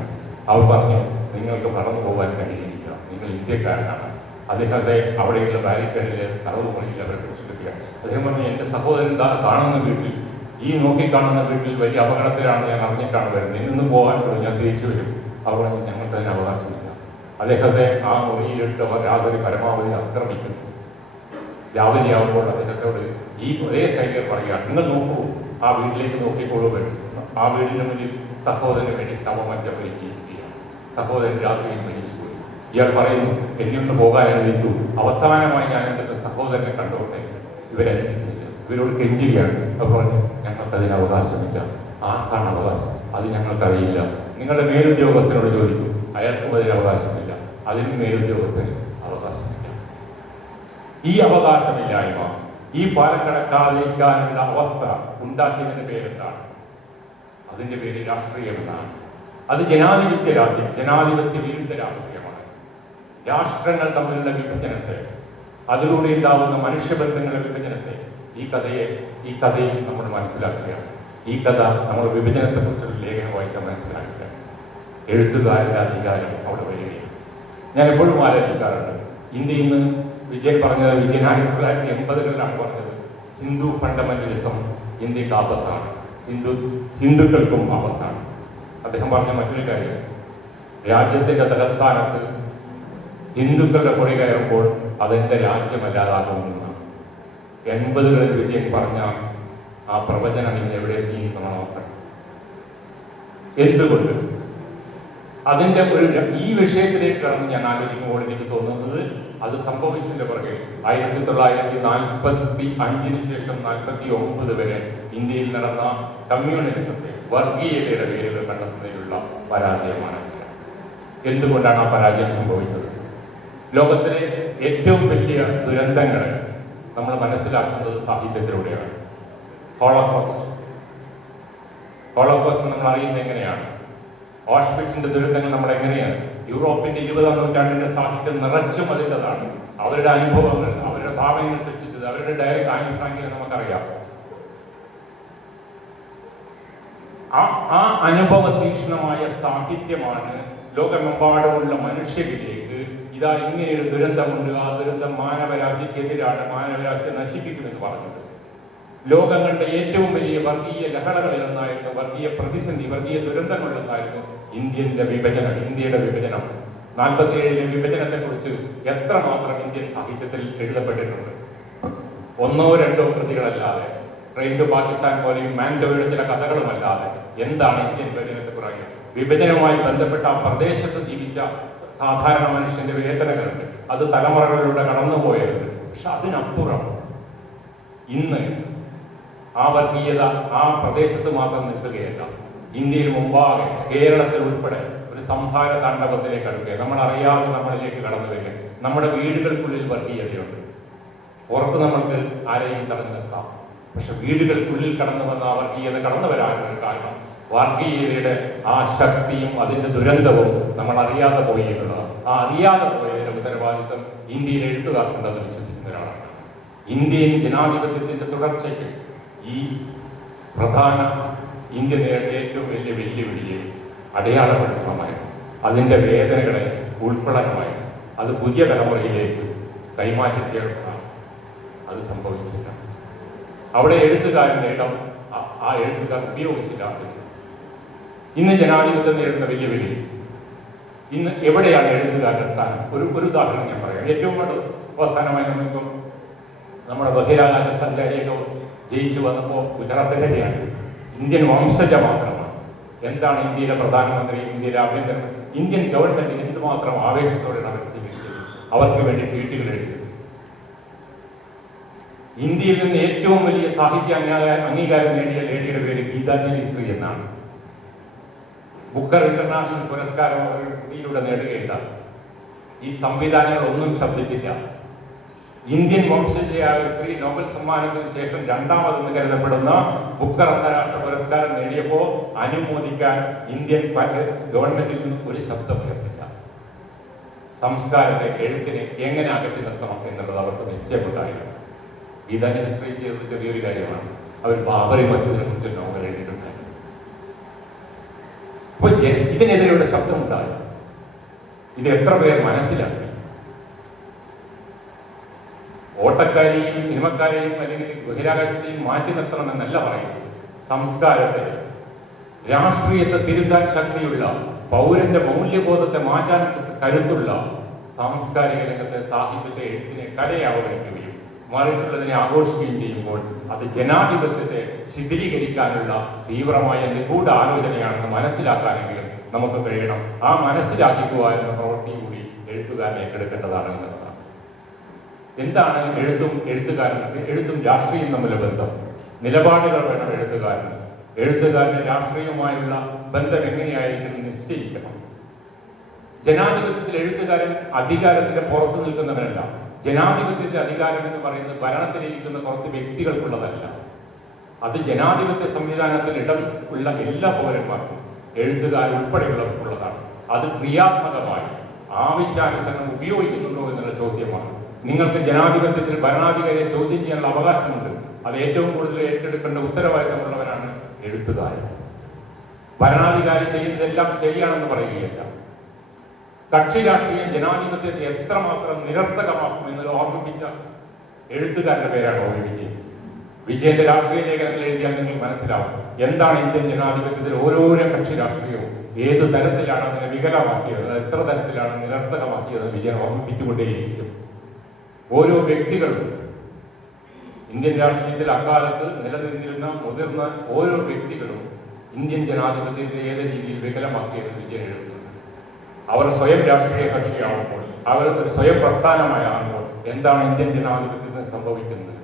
അവർ പറഞ്ഞു, നിങ്ങൾക്ക് കടന്നു പോകാൻ കഴിയില്ല, നിങ്ങൾ ഇന്ത്യക്കാരനാണ്. അദ്ദേഹത്തെ അവിടെയുള്ള ബാരിക്കേഡിലെ തറവ് പണിയിൽ അവരെ പിടിച്ചെടുക്കുകയാണ്. അദ്ദേഹം പറഞ്ഞു, എൻ്റെ സഹോദരൻ കാണുന്ന വീട്ടിൽ, ഈ നോക്കിക്കാണുന്ന വീട്ടിൽ വലിയ അപകടത്തിലാണ്, ഞാൻ അറിഞ്ഞിട്ടാണ് വരുന്നത്, ഇന്ന് പോകാൻ ഞാൻ തിരിച്ചു വരും. അവർ പറഞ്ഞു, ഞങ്ങൾക്ക് അതിന് അവകാശമില്ല. അദ്ദേഹത്തെ ആ മുറിയിലിട്ട് രാത്രി പരമാവധി ആക്രമിക്കുന്നു. രാവിലെ ആവുമ്പോൾ അദ്ദേഹത്തോട് ഈ ഒരേ സൈനികർ പറയുകയാണ്, നിങ്ങൾ നോക്കൂ, ആ വീട്ടിലേക്ക് നോക്കിക്കോളൂ. ആ വീടിന് മുന്നിൽ സഹോദരന് വേണ്ടി ശവമഞ്ചം ഒരുക്കിയിരിക്കുകയാണ്. സഹോദരൻ രാത്രിയിൽ മരിച്ചുപോയി. ഇയാൾ പറയുന്നു, എന്നെയൊന്ന് പോകാൻ അനുവദിക്കൂ, അവസാനമായി ഞാൻ എൻ്റെ സഹോദരനെ കണ്ടോട്ടെ. ഇവരനുവദിക്കുന്നില്ല, ഇവരോട് കെഞ്ചുകയാണ്. അപ്പോൾ ഞങ്ങൾക്കതിന് അവകാശമില്ല. ആർക്കാണ് അവകാശം? അത് ഞങ്ങൾക്കറിയില്ല. നിങ്ങളുടെ മേലുദ്യോഗസ്ഥനോട് ചോദിക്കൂ, അയാൾക്കും അതിന് അവകാശമില്ല, അതിനും മേലുദ്യോഗസ്ഥന് അവകാശമില്ല. ഈ അവകാശമില്ലായ്മ, ഈ പാലം കടക്കാതിരിക്കാനുള്ള അവസ്ഥ ഉണ്ടാക്കിയതിന്റെ പേരെന്താണ്? അതിന്റെ പേര് രാഷ്ട്രീയം എന്നാണ്. അത് ജനാധിപത്യ രാജ്യം, ജനാധിപത്യ വിരുദ്ധ രാഷ്ട്രീയമാണ്. രാഷ്ട്രങ്ങൾ തമ്മിലുള്ള വിഭജനത്തെ, അതിലൂടെ ഉണ്ടാകുന്ന മനുഷ്യബന്ധങ്ങളുടെ വിഭജനത്തെ ഈ കഥയിൽ നമ്മൾ മനസ്സിലാക്കുകയാണ്. ഈ കഥ നമ്മൾ വിഭജനത്തെ കുറിച്ചുള്ള ലേഖനം വായിക്കാൻ മനസ്സിലാക്കുക. എഴുത്തുകാരുടെ അധികാരം അവിടെ വരികയാണ്. ഞാൻ എപ്പോഴും ആലോചിക്കാറുണ്ട്, ഇന്ത്യയിൽ നിന്ന് വിജയൻ പറഞ്ഞത്, വിജയൻ 1980-കളിലാണ് പറഞ്ഞത്, ഹിന്ദു ഫണ്ടമെന്റലിസം ഇന്ത്യക്ക് ആപത്താണ്, ഹിന്ദുക്കൾക്കും ആപത്താണ്. അദ്ദേഹം പറഞ്ഞ മറ്റൊരു കാര്യം, രാജ്യത്തിന്റെ തലസ്ഥാനത്ത് ഹിന്ദുക്കളുടെ കൊടി കയറുമ്പോൾ അതെന്റെ രാജ്യമല്ലാതാകുമെന്നാണ്. 80-കളിൽ വിജയൻ പറഞ്ഞ ആ പ്രവചനം ഇന്ന് എവിടെ എത്തിയിരിക്കണം നോക്കണം. എന്തുകൊണ്ട് അതിന്റെ ഈ വിഷയത്തിലേക്ക് കടന്ന് ഞാൻ ആലോചിക്കുമ്പോൾ എനിക്ക് തോന്നുന്നത്, അത് സംഭവിച്ചതിന്റെ പുറകെ 1945 ശേഷം 49 വരെ ഇന്ത്യയിൽ നടന്ന കമ്മ്യൂണിസത്തെ, വർഗീയതയുടെ വേരുകൾ കണ്ടെത്തുന്നതിനുള്ള പരാജയമാണ്. എന്തുകൊണ്ടാണ് ആ പരാജയം സംഭവിച്ചത്? ലോകത്തിലെ ഏറ്റവും വലിയ ദുരന്തങ്ങൾ നമ്മൾ മനസ്സിലാക്കുന്നത് സാഹിത്യത്തിലൂടെയാണ്. ഹോളോകോസ്റ്റ് നമ്മൾ അറിയുന്നത് എങ്ങനെയാണ്? ഓഷ്വിറ്റ്സിന്റെ ദുരന്തങ്ങൾ നമ്മൾ എങ്ങനെയാണ്? യൂറോപ്പിന്റെ 20-ാം നൂറ്റാണ്ടിന്റെ സാഹിത്യം നിറച്ചും അതിൻ്റെതാണ്. അവരുടെ അനുഭവങ്ങൾ, അവരുടെ ഭാവനകൾ സൃഷ്ടിച്ചത്, അവരുടെ ഡയറി ആനി ഫ്രാങ്കിനെ നമുക്കറിയാം. ആ അനുഭവ തീക്ഷ്ണമായ സാഹിത്യമാണ് ലോകമെമ്പാടുമുള്ള മനുഷ്യരിലേക്ക് ഇതാ ഇങ്ങനെയൊരു ദുരന്തമുണ്ട്, ആ ദുരന്തം മാനവരാശിക്കെതിരാണ്, മാനവരാശിയെ നശിപ്പിക്കുമെന്ന് പറഞ്ഞത്. ലോകം കണ്ട ഏറ്റവും വലിയ വർഗീയ ലഹളകളിലൊന്നായിരുന്നു, വർഗീയ പ്രതിസന്ധി, വർഗീയ ദുരന്തങ്ങളിലൊന്നായിരുന്നു ഇന്ത്യയുടെ വിഭജനം. 47-ലെ വിഭജനത്തെ കുറിച്ച് എത്രമാത്രം ഇന്ത്യൻ സാഹിത്യത്തിൽ എഴുതപ്പെട്ടിട്ടുണ്ട്. 1-2 കൃതികളല്ലാതെ, ട്രെയിൻ ടു പാകിസ്ഥാൻ പോലെയും മാൻഡോയുടെ ചില കഥകളുമല്ലാതെ എന്താണ് ഇന്ത്യൻ വിഭജനത്തെ പറയുന്നത്? വിഭജനവുമായി ബന്ധപ്പെട്ട ആ പ്രദേശത്ത് ജീവിച്ച സാധാരണ മനുഷ്യന്റെ വേദനകളുണ്ട്, അത് തലമുറകളിലൂടെ കടന്നുപോയതുണ്ട്. പക്ഷെ അതിനപ്പുറം ഇന്ന് ആ വർഗീയത ആ പ്രദേശത്ത് മാത്രം നിൽക്കുകയല്ല, ഇന്ത്യയിൽ മുമ്പാകെ, കേരളത്തിൽ ഉൾപ്പെടെ ഒരു സംഹാര താണ്ഡവത്തിലേക്ക് അടുക്കുക. നമ്മൾ അറിയാതെ നമ്മളിലേക്ക് കടന്നു വരിക. നമ്മുടെ വീടുകൾക്കുള്ളിൽ വർഗീയതയുണ്ട്. പുറത്ത് നമ്മൾക്ക് ആരെയും തടഞ്ഞു നിർത്താം, പക്ഷെ വീടുകൾക്കുള്ളിൽ കടന്നു വന്ന ആ വർഗീയത കടന്നു വരാനുള്ള കാരണം വർഗീയതയുടെ ആ ശക്തിയും അതിന്റെ ദുരന്തവും നമ്മൾ അറിയാതെ പോയി എന്നുള്ളതാണ്. ആ അറിയാതെ പോയതിന്റെ ഉത്തരവാദിത്വം ഇന്ത്യയിലെ എഴുത്തുകാർക്കുണ്ടെന്ന് വിശ്വസിക്കുന്ന ഒരാളാണ്. ഇന്ത്യൻ ജനാധിപത്യത്തിന്റെ തുടർച്ചയ്ക്ക് ഈ പ്രധാന ഇന്ത്യ നേരിട്ട ഏറ്റവും വലിയ വെല്ലുവിളിയെ അടയാളപ്പെടുത്തണമായിരുന്നു, അതിന്റെ വേദനകളെ ഉൾക്കൊള്ളണമായിരുന്നു, അത് പുതിയ തലമുറയിലേക്ക് കൈമാറ്റി ചേർക്കണം. അത് സംഭവിച്ചില്ല. അവിടെ എഴുത്തുകാരന്റെ ഇടം ആ എഴുത്തുകാർ ഉപയോഗിച്ചില്ല. ഇന്ന് ജനാധിപത്യം നേരിടുന്ന വെല്ലുവിളി, ഇന്ന് എവിടെയാണ് എഴുത്തുകാരുടെ സ്ഥാനം? ഒരു ഉദാഹരണം ഞാൻ പറയാം. ഏറ്റവും അവസാനമായി നമ്മളിപ്പം നമ്മുടെ ബഹിരാകാശ സഞ്ചാരിയൊക്കെ ജയിച്ചു വന്നപ്പോൾ ഗുജറാത്തുകാരിയാണ്, ഇന്ത്യൻ വംശജ മാത്രമാണ്. എന്താണ് ഇന്ത്യയിലെ പ്രധാനമന്ത്രി, ഇന്ത്യയിലെ ആഭ്യന്തര, ഇന്ത്യൻ ഗവൺമെന്റിന് എന്തുമാത്രം ആവേശത്തോടെയാണ് അവർ സ്വീകരിച്ചത്, അവർക്ക് വേണ്ടി ട്വീറ്റുകൾ എഴുതി. ഇന്ത്യയിൽ നിന്ന് ഏറ്റവും വലിയ സാഹിത്യ അംഗീകാരം നേടിയ ലേഡിയുടെ പേര് ഗീതാഞ്ജലി ശ്രീ എന്നാണ്. ബുക്കർ ഇന്റർനാഷണൽ പുരസ്കാരം അവർ കൃതിയിലൂടെ നേടുകയുണ്ടായി. ഈ സംവിധാനങ്ങളൊന്നും ശബ്ദിച്ചില്ല. ഇന്ത്യൻ വംശജയായ ഒരു സ്ത്രീ നോബൽ സമ്മാനത്തിന് ശേഷം രണ്ടാമതെന്ന് കരുതപ്പെടുന്ന ബുക്കർ അന്താരാഷ്ട്ര പുരസ്കാരം നേടിയപ്പോൾ അനുമോദിക്കാൻ ഇന്ത്യൻ ഗവൺമെന്റിൽ നിന്ന് ഒരു ശബ്ദം ഉയർന്നില്ല. സംസ്കാരത്തെ, എഴുത്തിനെ എങ്ങനെ അകറ്റി നിർത്തണം എന്നുള്ളത് അവർക്ക് നിശ്ചയമുണ്ടായിരുന്നു. ഗീതാഞ്ജലി ശ്രീ ചെയ്തത് ചെറിയൊരു കാര്യമാണ്. അവർ ബാബറി മസ്ജിദിനെ കുറിച്ച് നോവൽ എഴുതിയിട്ടുണ്ടായിരുന്നു. അപ്പൊ ഇതിനെതിരെയുള്ള ശബ്ദമുണ്ടായി. ഇത് എത്ര പേർ മനസ്സിലാക്കി? ഓട്ടക്കാരെയും സിനിമക്കാരെയും അല്ലെങ്കിൽ ബഹിരാകാശത്തെയും മാറ്റി നിർത്തണമെന്നല്ല പറയുന്നത്. സംസ്കാരത്തെ, രാഷ്ട്രീയത്തെ തിരുത്താൻ ശക്തിയുള്ള, പൗരന്റെ മൂല്യബോധത്തെ മാറ്റാൻ കരുത്തുള്ള സാംസ്കാരിക രംഗത്തെ, സാഹിത്യത്തെ, എഴുത്തിനെ, കലയെ അവഗണിക്കുകയും മറിച്ചുള്ളതിനെ ആഘോഷിക്കുകയും ചെയ്യുമ്പോൾ അത് ജനാധിപത്യത്തെ ശിഥിലീകരിക്കാനുള്ള തീവ്രമായ നിഗൂഢ ആലോചനയാണെന്ന് മനസ്സിലാക്കാനെങ്കിലും നമുക്ക് കഴിയണം. ആ മനസ്സിലാക്കിക്കുക എന്ന പ്രവൃത്തി കൂടി എഴുത്തുകാരൻ ഏറ്റെടുക്കേണ്ടതാണ് എന്നുള്ളതാണ്. എന്താണ് എഴുത്തും രാഷ്ട്രീയം തമ്മിലെ ബന്ധം? നിലപാടുകൾ വേണം എഴുത്തുകാരന്. എഴുത്തുകാരന് രാഷ്ട്രീയവുമായുള്ള ബന്ധം എങ്ങനെയായിരിക്കും നിശ്ചയിക്കണം. ജനാധിപത്യത്തിൽ എഴുത്തുകാരൻ അധികാരത്തിന്റെ പുറത്തു നിൽക്കുന്നവരല്ല. ജനാധിപത്യത്തിന്റെ അധികാരം എന്ന് പറയുന്നത് ഭരണത്തിലിരിക്കുന്ന കുറച്ച് വ്യക്തികൾക്കുള്ളതല്ല. അത് ജനാധിപത്യ സംവിധാനത്തിൽ ഇടം ഉള്ള എല്ലാ പൗരന്മാർക്കും, എഴുത്തുകാരുൾപ്പെടെയുള്ളവർക്കുള്ളതാണ്. അത് ക്രിയാത്മകമായി ആവശ്യാനുസരണം ഉപയോഗിക്കുന്നുണ്ടോ എന്നുള്ള ചോദ്യമാണ്. നിങ്ങൾക്ക് ജനാധിപത്യത്തിൽ ഭരണാധികാരിയെ ചോദ്യം ചെയ്യാനുള്ള അവകാശമുണ്ട്. അത് ഏറ്റവും കൂടുതൽ ഏറ്റെടുക്കേണ്ട ഉത്തരവാദിത്തമുള്ളവരാണ് എഴുത്തുകാരൻ. ഭരണാധികാരി ചെയ്യുന്നതെല്ലാം ശരിയാണെന്ന് പറയുകയല്ല. കക്ഷി രാഷ്ട്രീയം ജനാധിപത്യത്തെ എത്രമാത്രം നിരർത്ഥകമാക്കുമെന്ന് ഓർമ്മിപ്പിച്ച എഴുത്തുകാരുടെ പേരാണ് ഒ. വിജയൻ. വിജയന്റെ രാഷ്ട്രീയ ലേഖനങ്ങൾ എഴുതിയാൽ നിങ്ങൾ മനസ്സിലാവും എന്താണ് ഇന്ത്യൻ ജനാധിപത്യത്തിൽ ഓരോരോ കക്ഷി രാഷ്ട്രീയവും ഏത് തരത്തിലാണ് അതിനെ വികലമാക്കിയത്, എത്ര തരത്തിലാണ് നിരർത്ഥകമാക്കിയത് വിജയൻ ഓർമ്മിപ്പിച്ചുകൊണ്ടേയിരിക്കും. ഓരോ വ്യക്തികളും ഇന്ത്യൻ രാഷ്ട്രീയത്തിൽ അക്കാലത്ത് നിലനിന്നിരുന്ന മുതിർന്ന ഓരോ വ്യക്തികളും ഇന്ത്യൻ ജനാധിപത്യത്തെ ഏത് രീതിയിൽ വികലമാക്കിയത് വിജയൻ എഴുതുന്നുണ്ട്. അവർ സ്വയം രാഷ്ട്രീയ കക്ഷിയാവുമ്പോൾ, അവർ ഒരു സ്വയം പ്രസ്ഥാനമായാകുമ്പോൾ എന്താണ് ഇന്ത്യൻ ജനാധിപത്യത്തിന് സംഭവിക്കുന്നത്,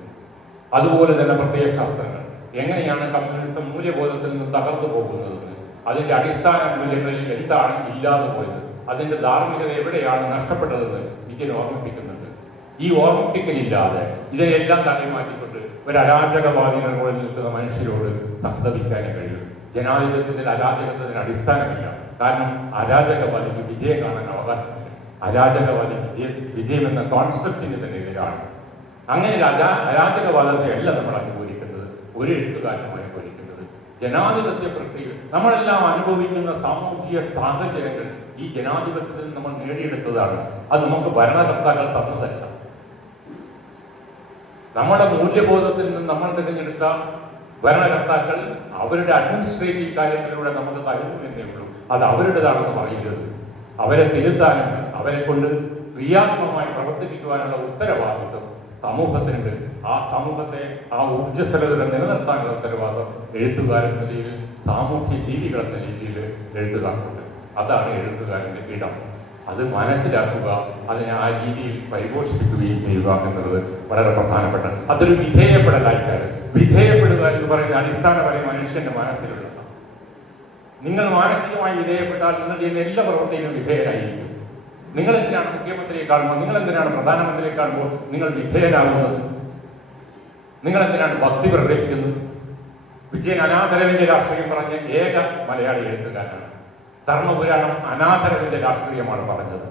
അതുപോലെ തന്നെ പ്രത്യയശാസ്ത്രങ്ങൾ എങ്ങനെയാണ് കമ്മ്യൂണിസം മൂല്യബോധത്തിൽ നിന്ന് തകർന്നു പോകുന്നതെന്ന്, അതിന്റെ അടിസ്ഥാന മൂല്യങ്ങളിൽ എന്താണ് ഇല്ലാതെ പോയത്, അതിന്റെ ധാർമ്മികത എവിടെയാണ് നഷ്ടപ്പെട്ടതെന്ന് വിജയൻ ഓർമ്മിപ്പിക്കുന്നുണ്ട്. ഈ ഓർമ്മിപ്പിക്കലില്ലാതെ ഇതിനെല്ലാം തള്ളി മാറ്റിക്കൊണ്ട് ഒരു അരാജകവാദികളോട് നിൽക്കുന്ന മനുഷ്യരോട് സഹതപിക്കാനേ കഴിയും. ജനാധിപത്യത്തിൽ അരാജകത്വത്തിന് അടിസ്ഥാനമില്ല. കാരണം അരാജകവാദിക്ക് വിജയം കാണാൻ അവകാശമില്ല. അരാജകവാദി വിജയം എന്ന കോൺസെപ്റ്റിന് തന്നെ എതിരാണ്. അങ്ങനെ അരാജകവാദത്തെയല്ല നമ്മൾ അനുകൂലിക്കുന്നത്, ഒരു എഴുത്തുകാരനും അനുകൂലിക്കുന്നത്. ജനാധിപത്യ പ്രക്രിയ നമ്മളെല്ലാം അനുഭവിക്കുന്ന സാമൂഹിക സാഹചര്യങ്ങൾ ഈ ജനാധിപത്യത്തിൽ നമ്മൾ നേടിയെടുത്തതാണ്. അത് നമുക്ക് ഭരണകർത്താക്കൾ തന്നതല്ല. നമ്മുടെ മൂല്യബോധത്തിൽ നിന്ന് നമ്മൾ തിരഞ്ഞെടുത്ത ഭരണകർത്താക്കൾ അവരുടെ അഡ്മിനിസ്ട്രേറ്റീവ് കാര്യങ്ങളിലൂടെ നമുക്ക് തരുന്നു എന്നേ ഉള്ളൂ. അത് അവരുടേതാണെന്ന് പറയരുത്. അവരെ തിരുത്താനും അവരെ കൊണ്ട് ക്രിയാത്മകമായി പ്രവർത്തിപ്പിക്കുവാനുള്ള ഉത്തരവാദിത്വം സമൂഹത്തിനുണ്ട്. ആ സമൂഹത്തെ ആ ഊർജ്ജസ്വലത നിലനിർത്താനുള്ള ഉത്തരവാദിത്വം എഴുത്തുകാരെന്ന നിലയിൽ, സാമൂഹ്യ ജീവികളെന്ന രീതിയിൽ എഴുത്തുകാർക്കുണ്ട്. അതാണ് എഴുത്തുകാരന്റെ ഇടം. അത് മനസ്സിലാക്കുക, അതിനെ ആ രീതിയിൽ പരിപോഷിപ്പിക്കുകയും ചെയ്യുക എന്നുള്ളത് വളരെ പ്രധാനപ്പെട്ട. അതൊരു വിധേയപ്പെടലായിട്ടാണ്. വിധേയപ്പെടുക എന്ന് പറയുന്ന അടിസ്ഥാനപരമായി മനുഷ്യന്റെ മനസ്സിലുള്ള, നിങ്ങൾ മാനസികമായി വിധേയപ്പെട്ടാൽ നിങ്ങൾ ചെയ്യുന്ന എല്ലാ പ്രവൃത്തിയിലും വിധേയരായിരിക്കും. നിങ്ങൾ എന്തിനാണ് മുഖ്യമന്ത്രിയെ കാണുമ്പോൾ, നിങ്ങൾ എന്തിനാണ് പ്രധാനമന്ത്രിയെ കാണുമ്പോൾ നിങ്ങൾ വിധേയനാകുന്നത്? നിങ്ങൾ എന്തിനാണ് ഭക്തി പ്രകടിപ്പിക്കുന്നത്? വിജയൻ അനാദരവിന്റെ രാഷ്ട്രീയം പറഞ്ഞ ഏക മലയാളി എഴുത്തുകാരനാണ്. ധർമ്മപുരാണം അനാദരവിന്റെ രാഷ്ട്രീയമാണ് പറഞ്ഞത്.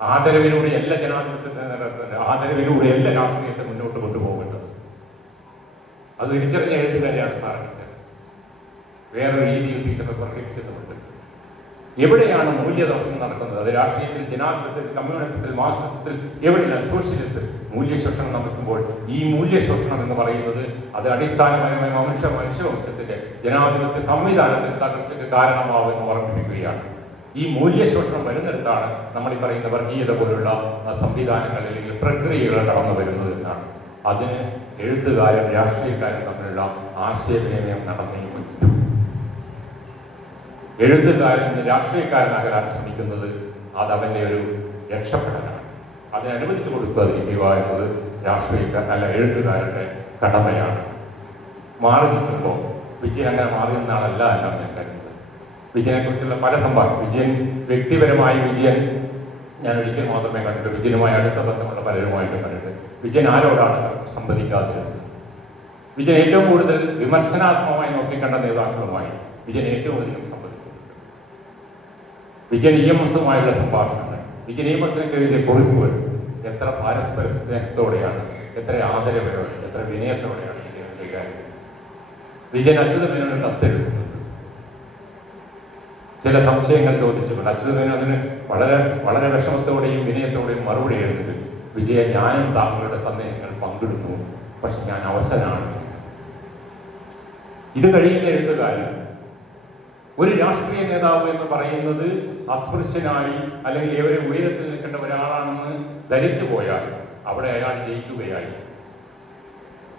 ആദരവിലൂടെ എല്ലാ ജനാധിപത്യത്തെ നിലനിർത്തുന്നത്, ആദരവിലൂടെ എല്ലാ രാഷ്ട്രീയത്തെ മുന്നോട്ട് കൊണ്ടുപോകേണ്ടത്. അത് തിരിച്ചറിഞ്ഞ എഴുത്തുകാരെയാണ് സാധിച്ചത്. വേറൊരു രീതിയിൽ ടീച്ചറെ പ്രകടിപ്പിക്കുന്നുണ്ട്. എവിടെയാണ് മൂല്യദോഷം നടക്കുന്നത്? അത് രാഷ്ട്രീയത്തിൽ, ജനാധിപത്യത്തിൽ, കമ്മ്യൂണിസത്തിൽ, മാർക്സിസത്തിൽ, എവിടെയാണ്? സോഷ്യലിസ്റ്റ് മൂല്യശോഷണം നടക്കുമ്പോൾ ഈ മൂല്യശോഷണം എന്ന് പറയുന്നത് അത് അടിസ്ഥാനപരമായ മനുഷ്യവംശത്തിന്റെ ജനാധിപത്യ സംവിധാനത്തിൽ തകർച്ചയ്ക്ക് കാരണമാവുമെന്ന് ഓർമ്മിപ്പിക്കുകയാണ്. ഈ മൂല്യശോഷണം വരുന്നിടത്താണ് നമ്മൾ ഈ പറയുന്ന വർഗീയത പോലുള്ള സംവിധാനങ്ങൾ അല്ലെങ്കിൽ പ്രക്രിയകൾ കടന്നു വരുന്നത് എന്നാണ്. അതിന് എഴുത്തുകാരും രാഷ്ട്രീയക്കാരും തമ്മിലുള്ള ആശയവിനിമയം നടന്നേ പറ്റൂ. എഴുത്തുകാരൻ രാഷ്ട്രീയക്കാരനാകാൻ ശ്രമിക്കുന്നത് അത് അവന്റെ ഒരു രക്ഷപ്പെടലാണ്. അതിനെ അനുവദിച്ചു കൊടുക്കാതിരിക്കുക എന്നത് എഴുത്തുകാരന്റെ കടമയാണ്. മാറി നിൽക്കുമ്പോൾ വിജയൻ അങ്ങനെ മാറി നിന്നാളല്ല എന്നാണ് ഞാൻ കരുതുന്നത്. വിജയനെ കുറിച്ചുള്ള പല സംഭവം, വിജയൻ വ്യക്തിപരമായി ഞാൻ ഒരിക്കൽ മാത്രമേ കണ്ടിട്ട്, വിജയനുമായി അടുത്ത ബന്ധമുള്ള പലരുമായിട്ടും കണ്ടിട്ട് വിജയൻ ആരോടാണ് സംവദിക്കാതിരുന്നത്. വിജയൻ ഏറ്റവും കൂടുതൽ വിമർശനാത്മകമായി നോക്കിക്കണ്ട നേതാക്കളുമായി വിജയൻ ഏറ്റവും അധികം സംവദിച്ചിട്ടുണ്ട്. വിജയൻ EMSുമായുള്ള സംഭാഷണങ്ങൾ, വിജയൻ EMSിനൊക്കെ എഴുതിയ കുറിപ്പുകൾ എത്ര പരസ്പര സ്നേഹത്തോടെയാണ്, എത്ര ആദരവോടെ, എത്ര വിനയത്തോടെയാണ് വിജയൻ കൈകാര്യം. വിജയൻ അച്യുതമേനോട് കത്തെഴുതുന്നത്, ചില സംശയങ്ങൾ ചോദിച്ചുകൊണ്ട് അച്യുതമേനോന് വളരെ വളരെ വിഷമത്തോടെയും വിനയത്തോടെയും മറുപടി എഴുതുന്നത്, വിജയ ഞാനും താങ്കളുടെ സന്ദേഹങ്ങൾ പങ്കിടുന്നു, പക്ഷെ ഞാൻ അവശനാണ്. ഇത് കഴിയുന്ന എഴുത്തുകാരൻ ഒരു രാഷ്ട്രീയ നേതാവ് എന്ന് പറയുന്നത് അസ്പൃശ്യനായി അല്ലെങ്കിൽ ഏവരെ ഉയരത്തിൽ നിൽക്കേണ്ട ഒരാളാണെന്ന് ധരിച്ചു പോയാൽ അവിടെ അയാൾ ജയിക്കുകയായി.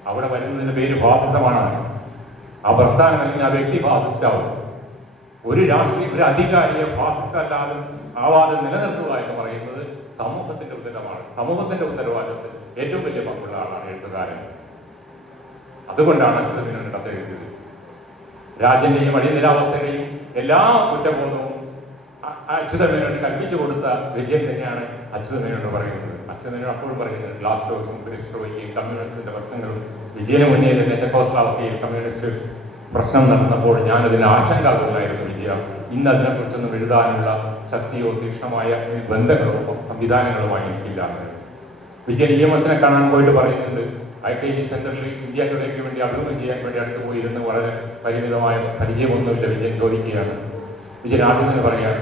അവിടെ വരുന്നതിന്റെ പേര് ഫാസിസമാണ്. ആ പ്രസ്ഥാനം അല്ലെങ്കിൽ ആ വ്യക്തി ഫാസിസ്റ്റാവും. ഒരു അധികാരിയെ ഫാസിസ്റ്റ് അല്ലാതെ ആവാതെ നിലനിർത്തുക എന്ന് പറയുന്നത് സമൂഹത്തിന്റെ ഉത്തരവാണ്. സമൂഹത്തിന്റെ ഉത്തരവാദിത്വത്തിൽ ഏറ്റവും വലിയ പങ്കുള്ള ആളാണ് എഴുത്തുകാരൻ. അതുകൊണ്ടാണ് അച്യുതമേനോൻ കഥ എഴുതിയത്. രാജ്യന്റെയും അടിയന്തരാവസ്ഥയുടെയും എല്ലാ കുറ്റബോധവും അച്യുതമേനോന് കൽപ്പിച്ചു കൊടുത്ത വിജയൻ തന്നെയാണ് അച്യുതമേനോട് പറയുന്നത്. അച്യുതമേനോൻ അപ്പോഴും പറയുന്നത് ഗ്ലാസ്നോയും പെരിസ്ട്രോയിക്കയും കമ്മ്യൂണിസ്റ്റിന്റെ പ്രശ്നങ്ങളും വിജയന് മുന്നേ തന്നെ ചെക്കോസ്ലോവാക്യയിൽ കമ്മ്യൂണിസ്റ്റ് പ്രശ്നം നടന്നപ്പോൾ ഞാനതിന് ആശങ്കാകുലമായിരുന്നു വിജയ. ഇന്ന് അതിനെക്കുറിച്ചൊന്നും എഴുതാനുള്ള ശക്തിയോ തീക്ഷ്ണമായ ബന്ധങ്ങളോ സംവിധാനങ്ങളുമായി എനിക്കില്ല. വിജയൻ EMSനെ കാണാൻ പോയിട്ട് പറയുന്നുണ്ട്, IKG സെന്ററിൽ ഇന്ത്യ ടുഡേക്ക് വേണ്ടി അഭിമുഖം ചെയ്യാൻ വേണ്ടി അടുത്ത് പോയിരുന്ന് വളരെ പരിമിതമായ പരിചയമൊന്നുമില്ല. വിജയൻ ചോദിക്കുകയാണ്. വിജയൻ ആദ്യം തന്നെ പറയാൻ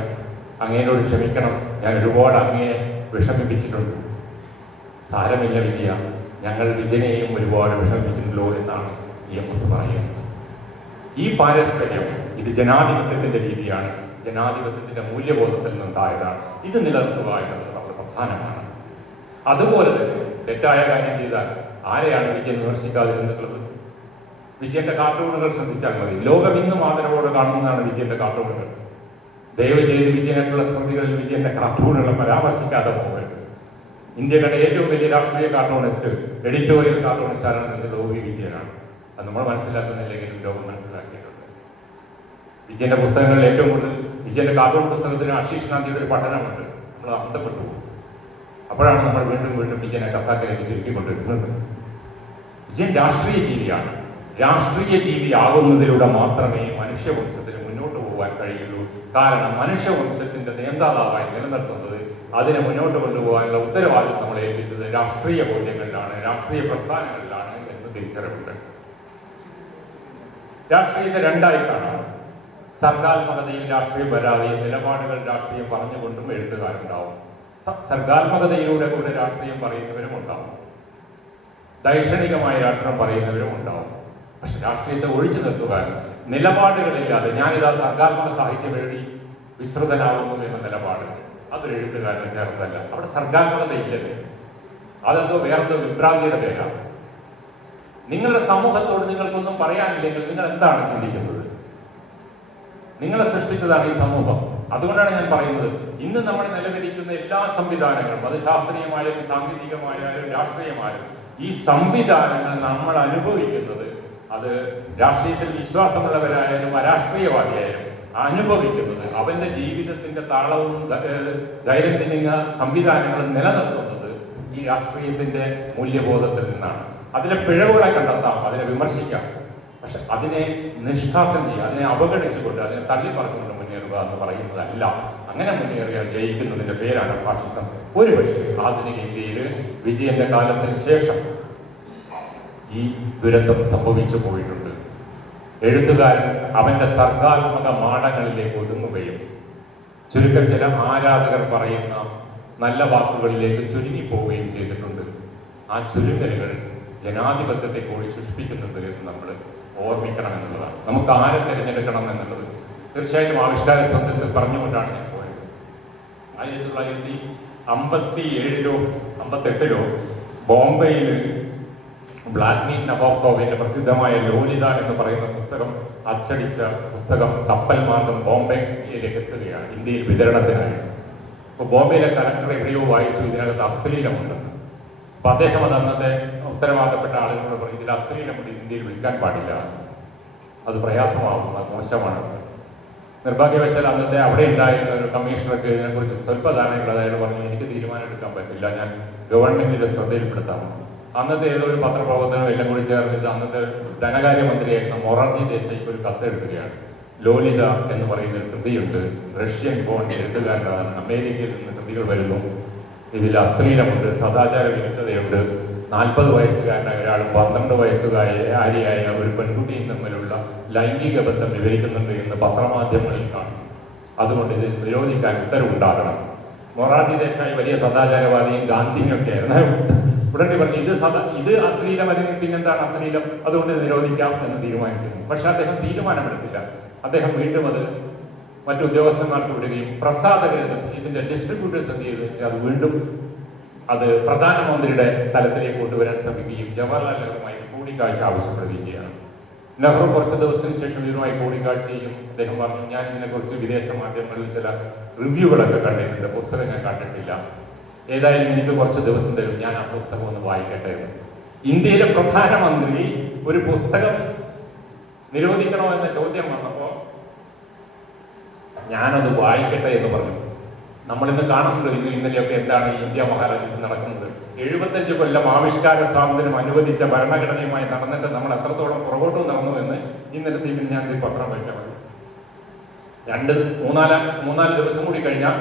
അങ്ങയോട് ക്ഷമിക്കണം, ഞാൻ ഒരുപാട് അങ്ങയെ വിഷമിപ്പിച്ചിട്ടുണ്ട്. സാരമില്ല വിജയ, ഞങ്ങൾ വിജയനെയും ഒരുപാട് വിഷമിപ്പിച്ചിട്ടുണ്ടല്ലോ എന്നാണ് EMS പറയുന്നത്. ഈ പാരസ്പര്യം ഇത് ജനാധിപത്യത്തിന്റെ രീതിയാണ്, ജനാധിപത്യത്തിന്റെ മൂല്യബോധത്തിൽ നിന്നുണ്ടായതാണ്. ഇത് നിലനിർത്തുക എന്നത് വളരെ പ്രധാനമാണ്. അതുപോലെ തന്നെ തെറ്റായ കാര്യം ചെയ്താൽ ആരെയാണ് വിജയൻ വിമർശിക്കാതിരുന്നിട്ടുള്ളത്? വിജയന്റെ കാർട്ടൂണുകൾ ശ്രദ്ധിച്ചാൽ മതി. ലോകം ഇന്നും ആദരവോടെ കാണുന്നതാണ് വിജയന്റെ കാർട്ടൂണുകൾ. ദയവ് ചെയ്ത് വിജയനായിട്ടുള്ള സ്മൃതികളിൽ വിജയന്റെ കാർട്ടൂണുകളെ പരാമർശിക്കാതെ പോകരുത്. ഇന്ത്യയുടെ ഏറ്റവും വലിയ രാഷ്ട്രീയ കാർട്ടൂണിസ്റ്റ്, എഡിറ്റോറിയൽ കാർട്ടൂണിസ്റ്റ് ആരാണെന്ന് OV വിജയനാണ്. അത് നമ്മൾ മനസ്സിലാക്കുന്നില്ലെങ്കിലും ലോകം മനസ്സിലാക്കിയിട്ടുണ്ട്. വിജയന്റെ പുസ്തകങ്ങളിൽ ഏറ്റവും കൂടുതൽ വിജയന്റെ കാർട്ടൂൺ പുസ്തകത്തിന് ആശീഷ് ഗാന്ധിയുടെ ഒരു പഠനമുണ്ട്. നമ്മൾ അർത്ഥപ്പെട്ടു. അപ്പോഴാണ് നമ്മൾ വീണ്ടും വീണ്ടും വിജയനെ കസാക്കിലേക്ക് ചുരുക്കിക്കൊണ്ടിരിക്കുന്നത്. വിജയൻ രാഷ്ട്രീയ ജീവിയാണ്. രാഷ്ട്രീയ ജീവിയാകുന്നതിലൂടെ മാത്രമേ മനുഷ്യവംശത്തിന് മുന്നോട്ട് പോകാൻ കഴിയുള്ളൂ. കാരണം മനുഷ്യവംശത്തിന്റെ നേതാവായി നിലനിർത്തുന്നത്, അതിനെ മുന്നോട്ട് കൊണ്ടുപോകാനുള്ള ഉത്തരവാദിത്വം നമ്മളെ ഏൽപ്പിച്ചത് രാഷ്ട്രീയ ബോധ്യങ്ങളിലാണ്, രാഷ്ട്രീയ പ്രസ്ഥാനങ്ങളിലാണ് എന്ന് തിരിച്ചറിവുണ്ട്. രാഷ്ട്രീയത്തെ രണ്ടായി കാണാം. സർഗാത്മകതയും രാഷ്ട്രീയം വരാതെയും നിലപാടുകൾ രാഷ്ട്രീയം പറഞ്ഞുകൊണ്ടും എഴുത്തുകാരുണ്ടാവും. സർഗാത്മകതയിലൂടെ കൂടെ രാഷ്ട്രീയം പറയുന്നവരും ഉണ്ടാവും, ദൈക്ഷണികമായ രാഷ്ട്രീയം പറയുന്നവരും ഉണ്ടാവും. പക്ഷെ രാഷ്ട്രീയത്തെ ഒഴിച്ചു നിർത്തുവാൻ നിലപാടുകളില്ലാതെ ഞാനിതാ സർഗാത്മക സാഹിത്യം എഴുതി വിസ്തൃതനാകുന്നു എന്ന നിലപാട് അതൊരു എഴുത്തുകാരന് ചേർന്നതല്ല. അവിടെ സർഗാത്മകത ഇല്ലത്. അതെന്തോ വേറെന്തോ വിഭ്രാന്തിയുടെ പേരാണ്. നിങ്ങളുടെ സമൂഹത്തോട് നിങ്ങൾക്കൊന്നും പറയാനില്ലെങ്കിൽ നിങ്ങൾ എന്താണ് ചിന്തിക്കുന്നത്? നിങ്ങളെ സൃഷ്ടിച്ചതാണ് ഈ സമൂഹം. അതുകൊണ്ടാണ് ഞാൻ പറയുന്നത്, ഇന്ന് നമ്മൾ നിലവിലിരിക്കുന്ന എല്ലാ സംവിധാനങ്ങളും, അത് ശാസ്ത്രീയമായാലും സാങ്കേതികമായാലും രാഷ്ട്രീയമായാലും, ഈ സംവിധാനങ്ങൾ നമ്മൾ അനുഭവിക്കുന്നത്, അത് രാഷ്ട്രീയത്തിൽ വിശ്വാസമുള്ളവരായാലും അരാഷ്ട്രീയവാദിയായാലും അനുഭവിക്കുന്നത്, അവന്റെ ജീവിതത്തിന്റെ താളവും ദൈനംദിന സംവിധാനങ്ങളും നിലനിർത്തുന്നത് ഈ രാഷ്ട്രീയത്തിന്റെ മൂല്യബോധത്തിൽ നിന്നാണ്. അതിലെ പിഴവുകളെ കണ്ടെത്താം, അതിനെ വിമർശിക്കാം, പക്ഷെ അതിനെ നിഷ്കാസം ചെയ്യുക, അതിനെ അവഗണിച്ചുകൊണ്ട്, അതിനെ തള്ളി പറഞ്ഞുകൊണ്ട് മുന്നേറുക എന്ന് പറയുന്നതല്ല. അങ്ങനെ മുന്നേറിയാൽ ജയിക്കുന്നതിന്റെ പേരാണ് ഫാഷിസം. ഒരുപക്ഷെ ആധുനിക ഇന്ത്യയിൽ വിജയന്റെ കാലത്തിന് ശേഷം ഈ ദുരന്തം സംഭവിച്ചു പോയിട്ടുണ്ട്. എഴുത്തുകാരൻ അവന്റെ സർഗാത്മക മാടങ്ങളിലേക്ക് ഒതുങ്ങുകയും ചുരുക്കം ചില ആരാധകർ പറയുന്ന നല്ല വാക്കുകളിലേക്ക് ചുരുങ്ങിപ്പോവുകയും ചെയ്തിട്ടുണ്ട്. ആ ചുരുങ്ങലുകൾ ജനാധിപത്യത്തെ കൂടി സൃഷ്ടിക്കുന്നുണ്ട് എന്ന് നമ്മൾ ഓർമ്മിക്കണം എന്നുള്ളതാണ്. നമുക്ക് ആരെ തിരഞ്ഞെടുക്കണം എന്നുള്ളത് തീർച്ചയായിട്ടും ആവിഷ്കാര സ്വാതന്ത്ര്യത്തിൽ പറഞ്ഞുകൊണ്ടാണ് ഞാൻ പോയത്. 1957 58 ബോംബെയിൽ വ്ളാദിമിർ നബോക്കോവിന്റെ പ്രസിദ്ധമായ ലോലിത എന്ന് പറയുന്ന പുസ്തകം അച്ചടിച്ച പുസ്തകം കപ്പൽ മാർഗം ബോംബെയിലേക്ക് എത്തുകയാണ്, ഇന്ത്യയിൽ വിതരണത്തിനായി. അപ്പൊ ബോംബെയിലെ കലക്ടർ എവിടെയോ വായിച്ചു ഇതിനകത്ത് അശ്ലീലമുണ്ട്. അപ്പൊ അദ്ദേഹം അത് അന്നത്തെ ഉത്തരവാദപ്പെട്ട ആളുകളോട് പറഞ്ഞു, ഇതിൽ അശ്ലീലമുണ്ട്, ഇന്ത്യയിൽ വിൽക്കാൻ പാടില്ല, അത് പ്രയാസമാവും, അത് മോശമാണ്. നിർഭാഗ്യവശാൽ അന്നത്തെ അവിടെ ഉണ്ടായിരുന്ന ഒരു കമ്മീഷണർക്ക് ഇതിനെക്കുറിച്ച് സ്വല്പധാരണയുള്ളത്. അയാൾ പറഞ്ഞു, എനിക്ക് തീരുമാനം എടുക്കാൻ പറ്റില്ല, ഞാൻ ഗവൺമെന്റിന്റെ ശ്രദ്ധയിൽപ്പെടുത്താം. അന്നത്തെ ഏതോ ഒരു പത്രപ്രവർത്തനം എല്ലാം കൂടി ചേർന്നിട്ട് അന്നത്തെ ധനകാര്യമന്ത്രിയായിരുന്ന മൊറാർജി ദേശായിക്ക് ഒരു കത്ത് എഴുതുകയാണ്. ലോലിത എന്ന് പറയുന്ന ഒരു കൃതിയുണ്ട്, റഷ്യൻ ബോൺ എഴുത്തുകാരനാണ്, അമേരിക്കയിൽ നിന്ന് കൃതികൾ വരുന്നു, ഇതിൽ അശ്ലീലമുണ്ട്, സദാചാര വിരുദ്ധതയുണ്ട്, 40 വയസ്സുകാരനായ ഒരാൾ 12 വയസ്സുകാരിയായ ഒരു പെൺകുട്ടിയും തമ്മിലുള്ള ലൈംഗിക ബന്ധം വിവരിക്കുന്നുണ്ട് എന്ന് പത്രമാധ്യമങ്ങളിൽ കാണും. അതുകൊണ്ട് ഇത് നിരോധിക്കാൻ ഉത്തരവുണ്ടാകണം. മൊറാർജി ദേശായി വലിയ സദാചാരവാദിയും ഗാന്ധിയും ഒക്കെ ആയിരുന്നു. ഉടനെ പറഞ്ഞു, ഇത് അശ്ലീലം, അല്ലെങ്കിൽ പിന്നെന്താണ് അശ്ലീലം, അതുകൊണ്ട് നിരോധിക്കാം എന്ന് തീരുമാനിക്കുന്നു. പക്ഷെ അദ്ദേഹം തീരുമാനമെടുത്തില്ല. അദ്ദേഹം വീണ്ടും അത് മറ്റു ഉദ്യോഗസ്ഥന്മാർക്ക് വിടുകയും പ്രസാധകർ, ഇതിന്റെ ഡിസ്ട്രിബ്യൂട്ടേഴ്സ് എന്ത് ചെയ്തു വെച്ചാൽ അത് വീണ്ടും അത് പ്രധാനമന്ത്രിയുടെ തലത്തിലേക്ക് കൊണ്ടുവരാൻ ശ്രമിക്കുകയും ജവഹർലാൽ നെഹ്റുവുമായി കൂടിക്കാഴ്ച ആവശ്യപ്പെടുകയും ചെയ്യണം. നെഹ്റു കുറച്ച് ദിവസത്തിന് ശേഷം ഇവരുമായി കൂടിക്കാഴ്ച ചെയ്യും. അദ്ദേഹം പറഞ്ഞു, ഞാൻ ഇതിനെക്കുറിച്ച് വിദേശ മാധ്യമങ്ങളിൽ ചില റിവ്യൂകളൊക്കെ കണ്ടിട്ടുണ്ട്, പുസ്തകം ഞാൻ കണ്ടിട്ടില്ല, ഏതായാലും എനിക്ക് കുറച്ച് ദിവസം തരും, ഞാൻ ആ പുസ്തകം ഒന്ന് വായിക്കട്ടെ എന്ന്. ഇന്ത്യയിലെ പ്രധാനമന്ത്രി ഒരു പുസ്തകം നിരോധിക്കണോ എന്ന ചോദ്യം വന്നപ്പോ ഞാനത് വായിക്കട്ടെ എന്ന് പറഞ്ഞു. നമ്മളിന്ന് കാണുന്നുണ്ട് ഇന്നലെയൊക്കെ എന്താണ് ഇന്ത്യ മഹാരാജ്യത്ത് നടക്കുന്നത്. 75 കൊല്ലം ആവിഷ്കാര സ്വാതന്ത്ര്യം അനുവദിച്ച ഭരണഘടനയുമായി നടന്നിട്ട് നമ്മൾ എത്രത്തോളം പുറകോട്ടും നടന്നു എന്ന് ഇന്നലെ ഞാൻ പത്രം വായിച്ചാൽ മതി. 2-3-4 ദിവസം കൂടി കഴിഞ്ഞാൽ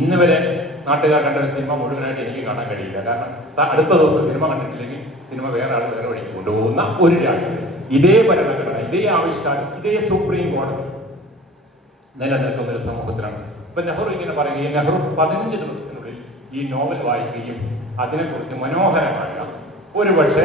ഇന്ന് വരെ നാട്ടുകാർ കണ്ട ഒരു സിനിമ മുഴുവനായിട്ട് എനിക്ക് കാണാൻ കഴിയില്ല. കാരണം അടുത്ത ദിവസം സിനിമ കണ്ടിട്ടില്ലെങ്കിൽ സിനിമ വേറെ ആൾ വേറെ വഴിക്ക് കൊണ്ടുപോകുന്ന ഒരു രാജ്യം, ഇതേ ഭരണഘടന, ഇതേ ആവിഷ്കാരം, ഇതേ സുപ്രീം കോടതി നിലനിൽക്കുന്ന ഒരു സമൂഹത്തിലാണ് ഇപ്പൊ നെഹ്റു ഇങ്ങനെ പറയുകയും നെഹ്റു 15 ദിവസത്തിനുള്ളിൽ ഈ നോവൽ വായിക്കുകയും അതിനെക്കുറിച്ച് മനോഹരമായ ഒരുപക്ഷെ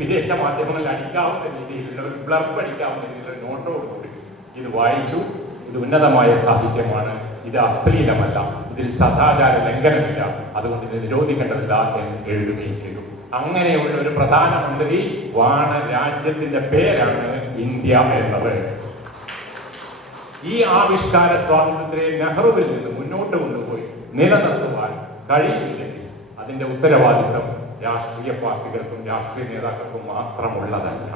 വിദേശ മാധ്യമങ്ങളിൽ അടിക്കാവുന്ന രീതിയിലുള്ള ഒരു ബ്ലർബ് അടിക്കാവുന്ന രീതിയിലുള്ള നോട്ടോടുകൂടി ഇത് വായിച്ചു. ഇത് ഉന്നതമായ സാഹിത്യമാണ്, ഇത് അശ്ലീലമല്ല, ഇതിൽ സദാചാര ലംഘനമില്ല, അതുകൊണ്ട് ഇത് നിരോധിക്കേണ്ടതില്ല എന്ന് എഴുതുകയും ചെയ്തു. അങ്ങനെയുള്ള ഒരു പ്രധാനമന്ത്രി വാണ രാജ്യത്തിന്റെ പേരാണ് ഇന്ത്യ എന്നത്. ഈ ആവിഷ്കാര സ്വാതന്ത്ര്യത്തെ നെഹ്റുവിൽ നിന്ന് മുന്നോട്ട് കൊണ്ടുപോയി നിലനിർത്തുവാൻ കഴിയില്ലെങ്കിൽ അതിന്റെ ഉത്തരവാദിത്വം രാഷ്ട്രീയ പാർട്ടികൾക്കും രാഷ്ട്രീയ നേതാക്കൾക്കും മാത്രമുള്ളതല്ല.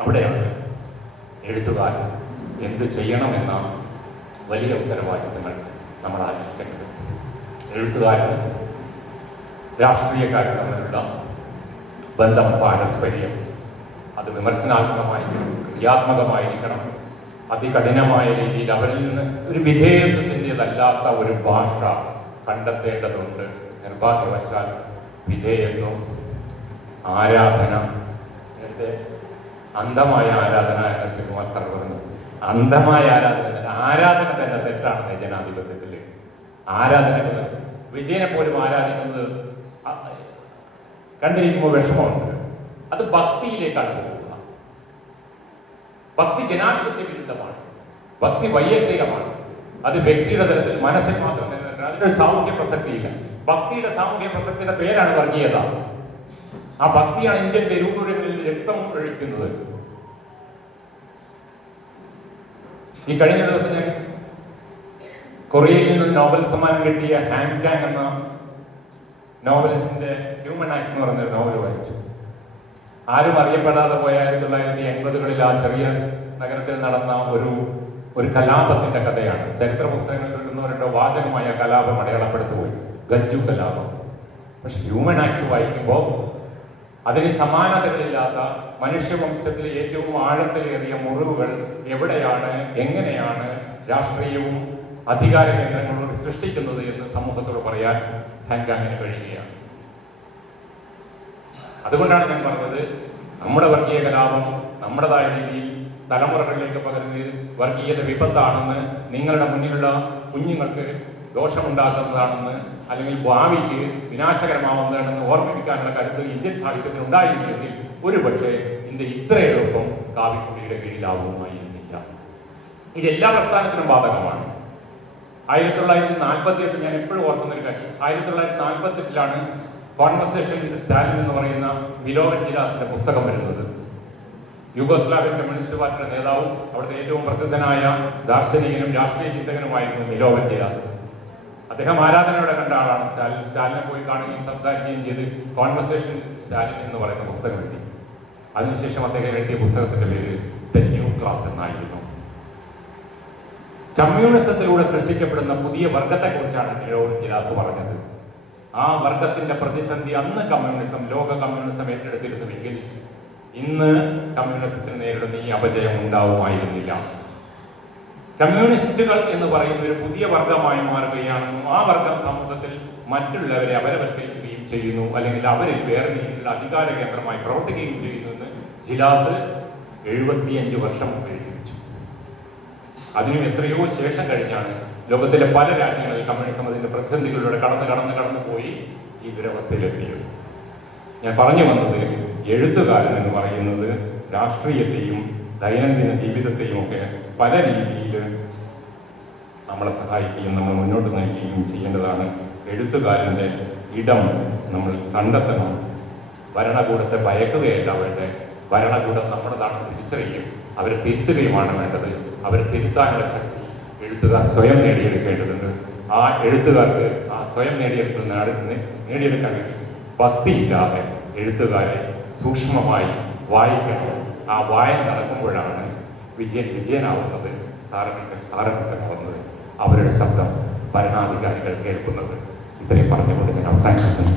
അവിടെയാണ് എഴുത്തുകാരൻ എന്ത് ചെയ്യണമെന്ന വലിയ ഉത്തരവാദിത്തങ്ങൾ നമ്മൾ ആലോചിക്കേണ്ടത്. എഴുത്തുകാരൻ രാഷ്ട്രീയക്കാരും തമ്മിലുള്ള ബന്ധം, പാരസ്പര്യം അത് വിമർശനാത്മകമായിരിക്കണം, ക്രിയാത്മകമായിരിക്കണം. അതികഠിനമായ രീതിയിൽ അവരിൽ നിന്ന് ഒരു വിധേയത്വത്തിൻ്റെതല്ലാത്ത ഒരു ഭാഷ കണ്ടെത്തേണ്ടതുണ്ട്. നിർഭാഗ്യവശാൽ വിധേയത്വം, ആരാധന, നേരത്തെ അന്ധമായ ആരാധന എന്ന ശ്രീകുമാർ സാർ പറഞ്ഞു. അന്ധമായ ആരാധന തന്നെ തെറ്റാണ് ജനാധിപത്യത്തിൽ. ആരാധന വിജയനെ പോലും ആരാധിക്കുന്നത് കണ്ടിരിക്കുമ്പോൾ വിഷമമുണ്ട്. അത് ഭക്തിയിലേക്കാണ് പോകുക. ഭക്തി ജനാധിപത്യ വിരുദ്ധമാണ്, ഭക്തി വൈയക്തികമാണ്. അത് വ്യക്തിയുടെ തലത്തിൽ മനസ്സിൽ മാത്രം നിലനിൽക്കുന്നത്. അതിനൊരു സാമൂഹ്യ പ്രസക്തിയില്ല. ഭക്തിയുടെ സാമൂഹ്യ പ്രസക്തിയുടെ പേരാണ് വർഗീയത. ആ ഭക്തിയാണ് ഇന്ത്യൻ തെരുവുകളിൽ രക്തം ഒഴിക്കുന്നത്. ഈ കഴിഞ്ഞ ദിവസം ഞാൻ കൊറിയയിൽ നിന്ന് നോബൽ സമ്മാനം കിട്ടിയ ഹാങ് കാങ് എന്ന നോവലിസ്റ്റിന്റെ ഹ്യൂമൻ ആക്സ് എന്ന് പറഞ്ഞൊരു നോവൽ വായിച്ചു. ആരും അറിയപ്പെടാതെ പോയ 1980-കളിൽ ആ ചെറിയ നഗരത്തിൽ നടന്ന ഒരു കലാപത്തിന്റെ കഥയാണ്. ചരിത്ര പുസ്തകങ്ങളിൽ കിട്ടുന്നവരുടെ വാചകമായ കലാപം അടയാളപ്പെടുത്തുപോയി, ഗജ്ജു കലാപം. പക്ഷെ ഹ്യൂമൻ ആക്സ് വായിക്കുമ്പോൾ അതിന് സമാനതകളില്ലാത്ത മനുഷ്യവംശത്തിലെ ഏറ്റവും ആഴത്തിലേറിയ മുറിവുകൾ എവിടെയാണ്, എങ്ങനെയാണ് രാഷ്ട്രീയവും അധികാര കേന്ദ്രങ്ങളോട് സൃഷ്ടിക്കുന്നത് എന്ന് സമൂഹത്തോട് പറയാൻ ഹാങ് കാങ്ങിന് കഴിയുകയാണ്. അതുകൊണ്ടാണ് ഞാൻ പറഞ്ഞത്, നമ്മുടെ വർഗീയ കലാപം നമ്മുടേതായ രീതിയിൽ തലമുറകളിലേക്ക് പകരുന്നത് വർഗീയത വിപത്താണെന്ന്, നിങ്ങളുടെ മുന്നിലുള്ള കുഞ്ഞുങ്ങൾക്ക് ദോഷമുണ്ടാക്കുന്നതാണെന്ന്, അല്ലെങ്കിൽ ഭാവിക്ക് വിനാശകരമാവുന്നതാണെന്ന് ഓർമ്മിപ്പിക്കാനുള്ള കരുത്ത് ഇന്ത്യൻ സാഹിത്യത്തിൽ ഉണ്ടായിരുന്നെങ്കിൽ ഒരുപക്ഷെ ഇന്ത്യ ഇത്ര എളുപ്പം കാവിക്കുടിയുടെ കീഴിലാവുമായിരുന്നില്ല. ഇത് എല്ലാ പ്രസ്ഥാനത്തിനും ബാധകമാണ്. 1948 ഞാൻ എപ്പോഴും ഓർക്കുന്ന ഒരു കാര്യം, 1948 കോൺവെർസേഷൻ വിത്ത് സ്റ്റാലിൻ എന്ന് പറയുന്ന മിലോവൻ ജിലാസിന്റെ പുസ്തകം വരുന്നത്. യൂഗോസ്ലാവിയൻ കമ്മ്യൂണിസ്റ്റ് പാർട്ടിയുടെ നേതാവും അവിടുത്തെ ഏറ്റവും പ്രസിദ്ധനായ ദാർശനികനും രാഷ്ട്രീയ ചിന്തകനുമായിരുന്നു മിലോവൻ ജിലാസ്. അദ്ദേഹം ആരാധനയോടെ കണ്ട ആളാണ് സ്റ്റാലിൻ. സ്റ്റാലിനെ പോയി കാണുകയും സംസാരിക്കുകയും ചെയ്ത് കോൺവെർസേഷൻ സ്റ്റാലിൻ എന്ന് പറയുന്ന പുസ്തകം എഴുതി. അതിനുശേഷം അദ്ദേഹം എഴുതിയ പുസ്തകത്തിന്റെ പേര് ദ ന്യൂ ക്ലാസ് എന്നായിരുന്നു. കമ്മ്യൂണിസത്തിലൂടെ സൃഷ്ടിക്കപ്പെടുന്ന പുതിയ വർഗത്തെക്കുറിച്ചാണ് മിലോവൻ ജിലാസ് പറഞ്ഞത്. ആ വർഗത്തിന്റെ പ്രതിസന്ധി അന്ന് കമ്മ്യൂണിസം, ലോക കമ്മ്യൂണിസം ഏറ്റെടുത്തിരുന്നുവെങ്കിൽ ഇന്ന് കമ്മ്യൂണിസത്തിന് നേരിടുന്ന ഈ അപജയം ഉണ്ടാവുമായിരുന്നില്ല. കമ്മ്യൂണിസ്റ്റുകൾ എന്ന് പറയുന്ന ഒരു പുതിയ വർഗമായി മാറുകയാണെന്നും ആ വർഗം സമൂഹത്തിൽ മറ്റുള്ളവരെ അപരവൽക്കരിക്കുകയും ചെയ്യുന്നു, അല്ലെങ്കിൽ അവരിൽ വേറെ രീതിയിലുള്ള അധികാര കേന്ദ്രമായി പ്രവർത്തിക്കുകയും ചെയ്യുന്നു എന്ന് ജിലാസ് 75 വർഷം എഴുതി വെച്ചു. അതിനും എത്രയോ ശേഷം കഴിഞ്ഞാണ് ലോകത്തിലെ പല രാജ്യങ്ങളിൽ കമ്മ്യൂണിസം അതിന്റെ പ്രതിസന്ധികളിലൂടെ കടന്നു പോയി ഈ ദുരവസ്ഥയിലെത്തിയത്. ഞാൻ പറഞ്ഞു വന്നത്, എഴുത്തുകാരൻ എന്ന് പറയുന്നത് രാഷ്ട്രീയത്തെയും ദൈനംദിന ജീവിതത്തെയും ഒക്കെ പല രീതിയിൽ നമ്മളെ സഹായിക്കുകയും നമ്മൾ മുന്നോട്ട് നയിക്കുകയും ചെയ്യേണ്ടതാണ്. എഴുത്തുകാരൻ്റെ ഇടം നമ്മൾ കണ്ടെത്തണം. ഭരണകൂടത്തെ ഭയക്കുകയല്ല വേണ്ടത്, ഭരണകൂടം നമ്മുടേതാണെന്ന് തിരിച്ചറിയുകയും അവരെ തിരുത്തുകയുമാണ് വേണ്ടത്. അവരെ തിരുത്താനുള്ള ശക്തി എഴുത്തുകാർ സ്വയം നേടിയെടുക്കേണ്ടതുണ്ട്. ആ എഴുത്തുകാർക്ക് ആ സ്വയം നേടിയെടുക്കാൻ വേണ്ടി ഭക്തിയില്ലാതെ എഴുത്തുകാരെ സൂക്ഷ്മമായി വായിക്കണം. ആ വായന നടക്കുമ്പോഴാണ് വിജയനാവുന്നത്, സാരഥികളാവുന്നത്, അവരുടെ ശബ്ദം ഭരണാധികാരികൾ കേൾക്കുന്നത്. ഇത്രയും പറഞ്ഞുകൊണ്ട് ഞാൻ അവസാനിക്കുന്നു.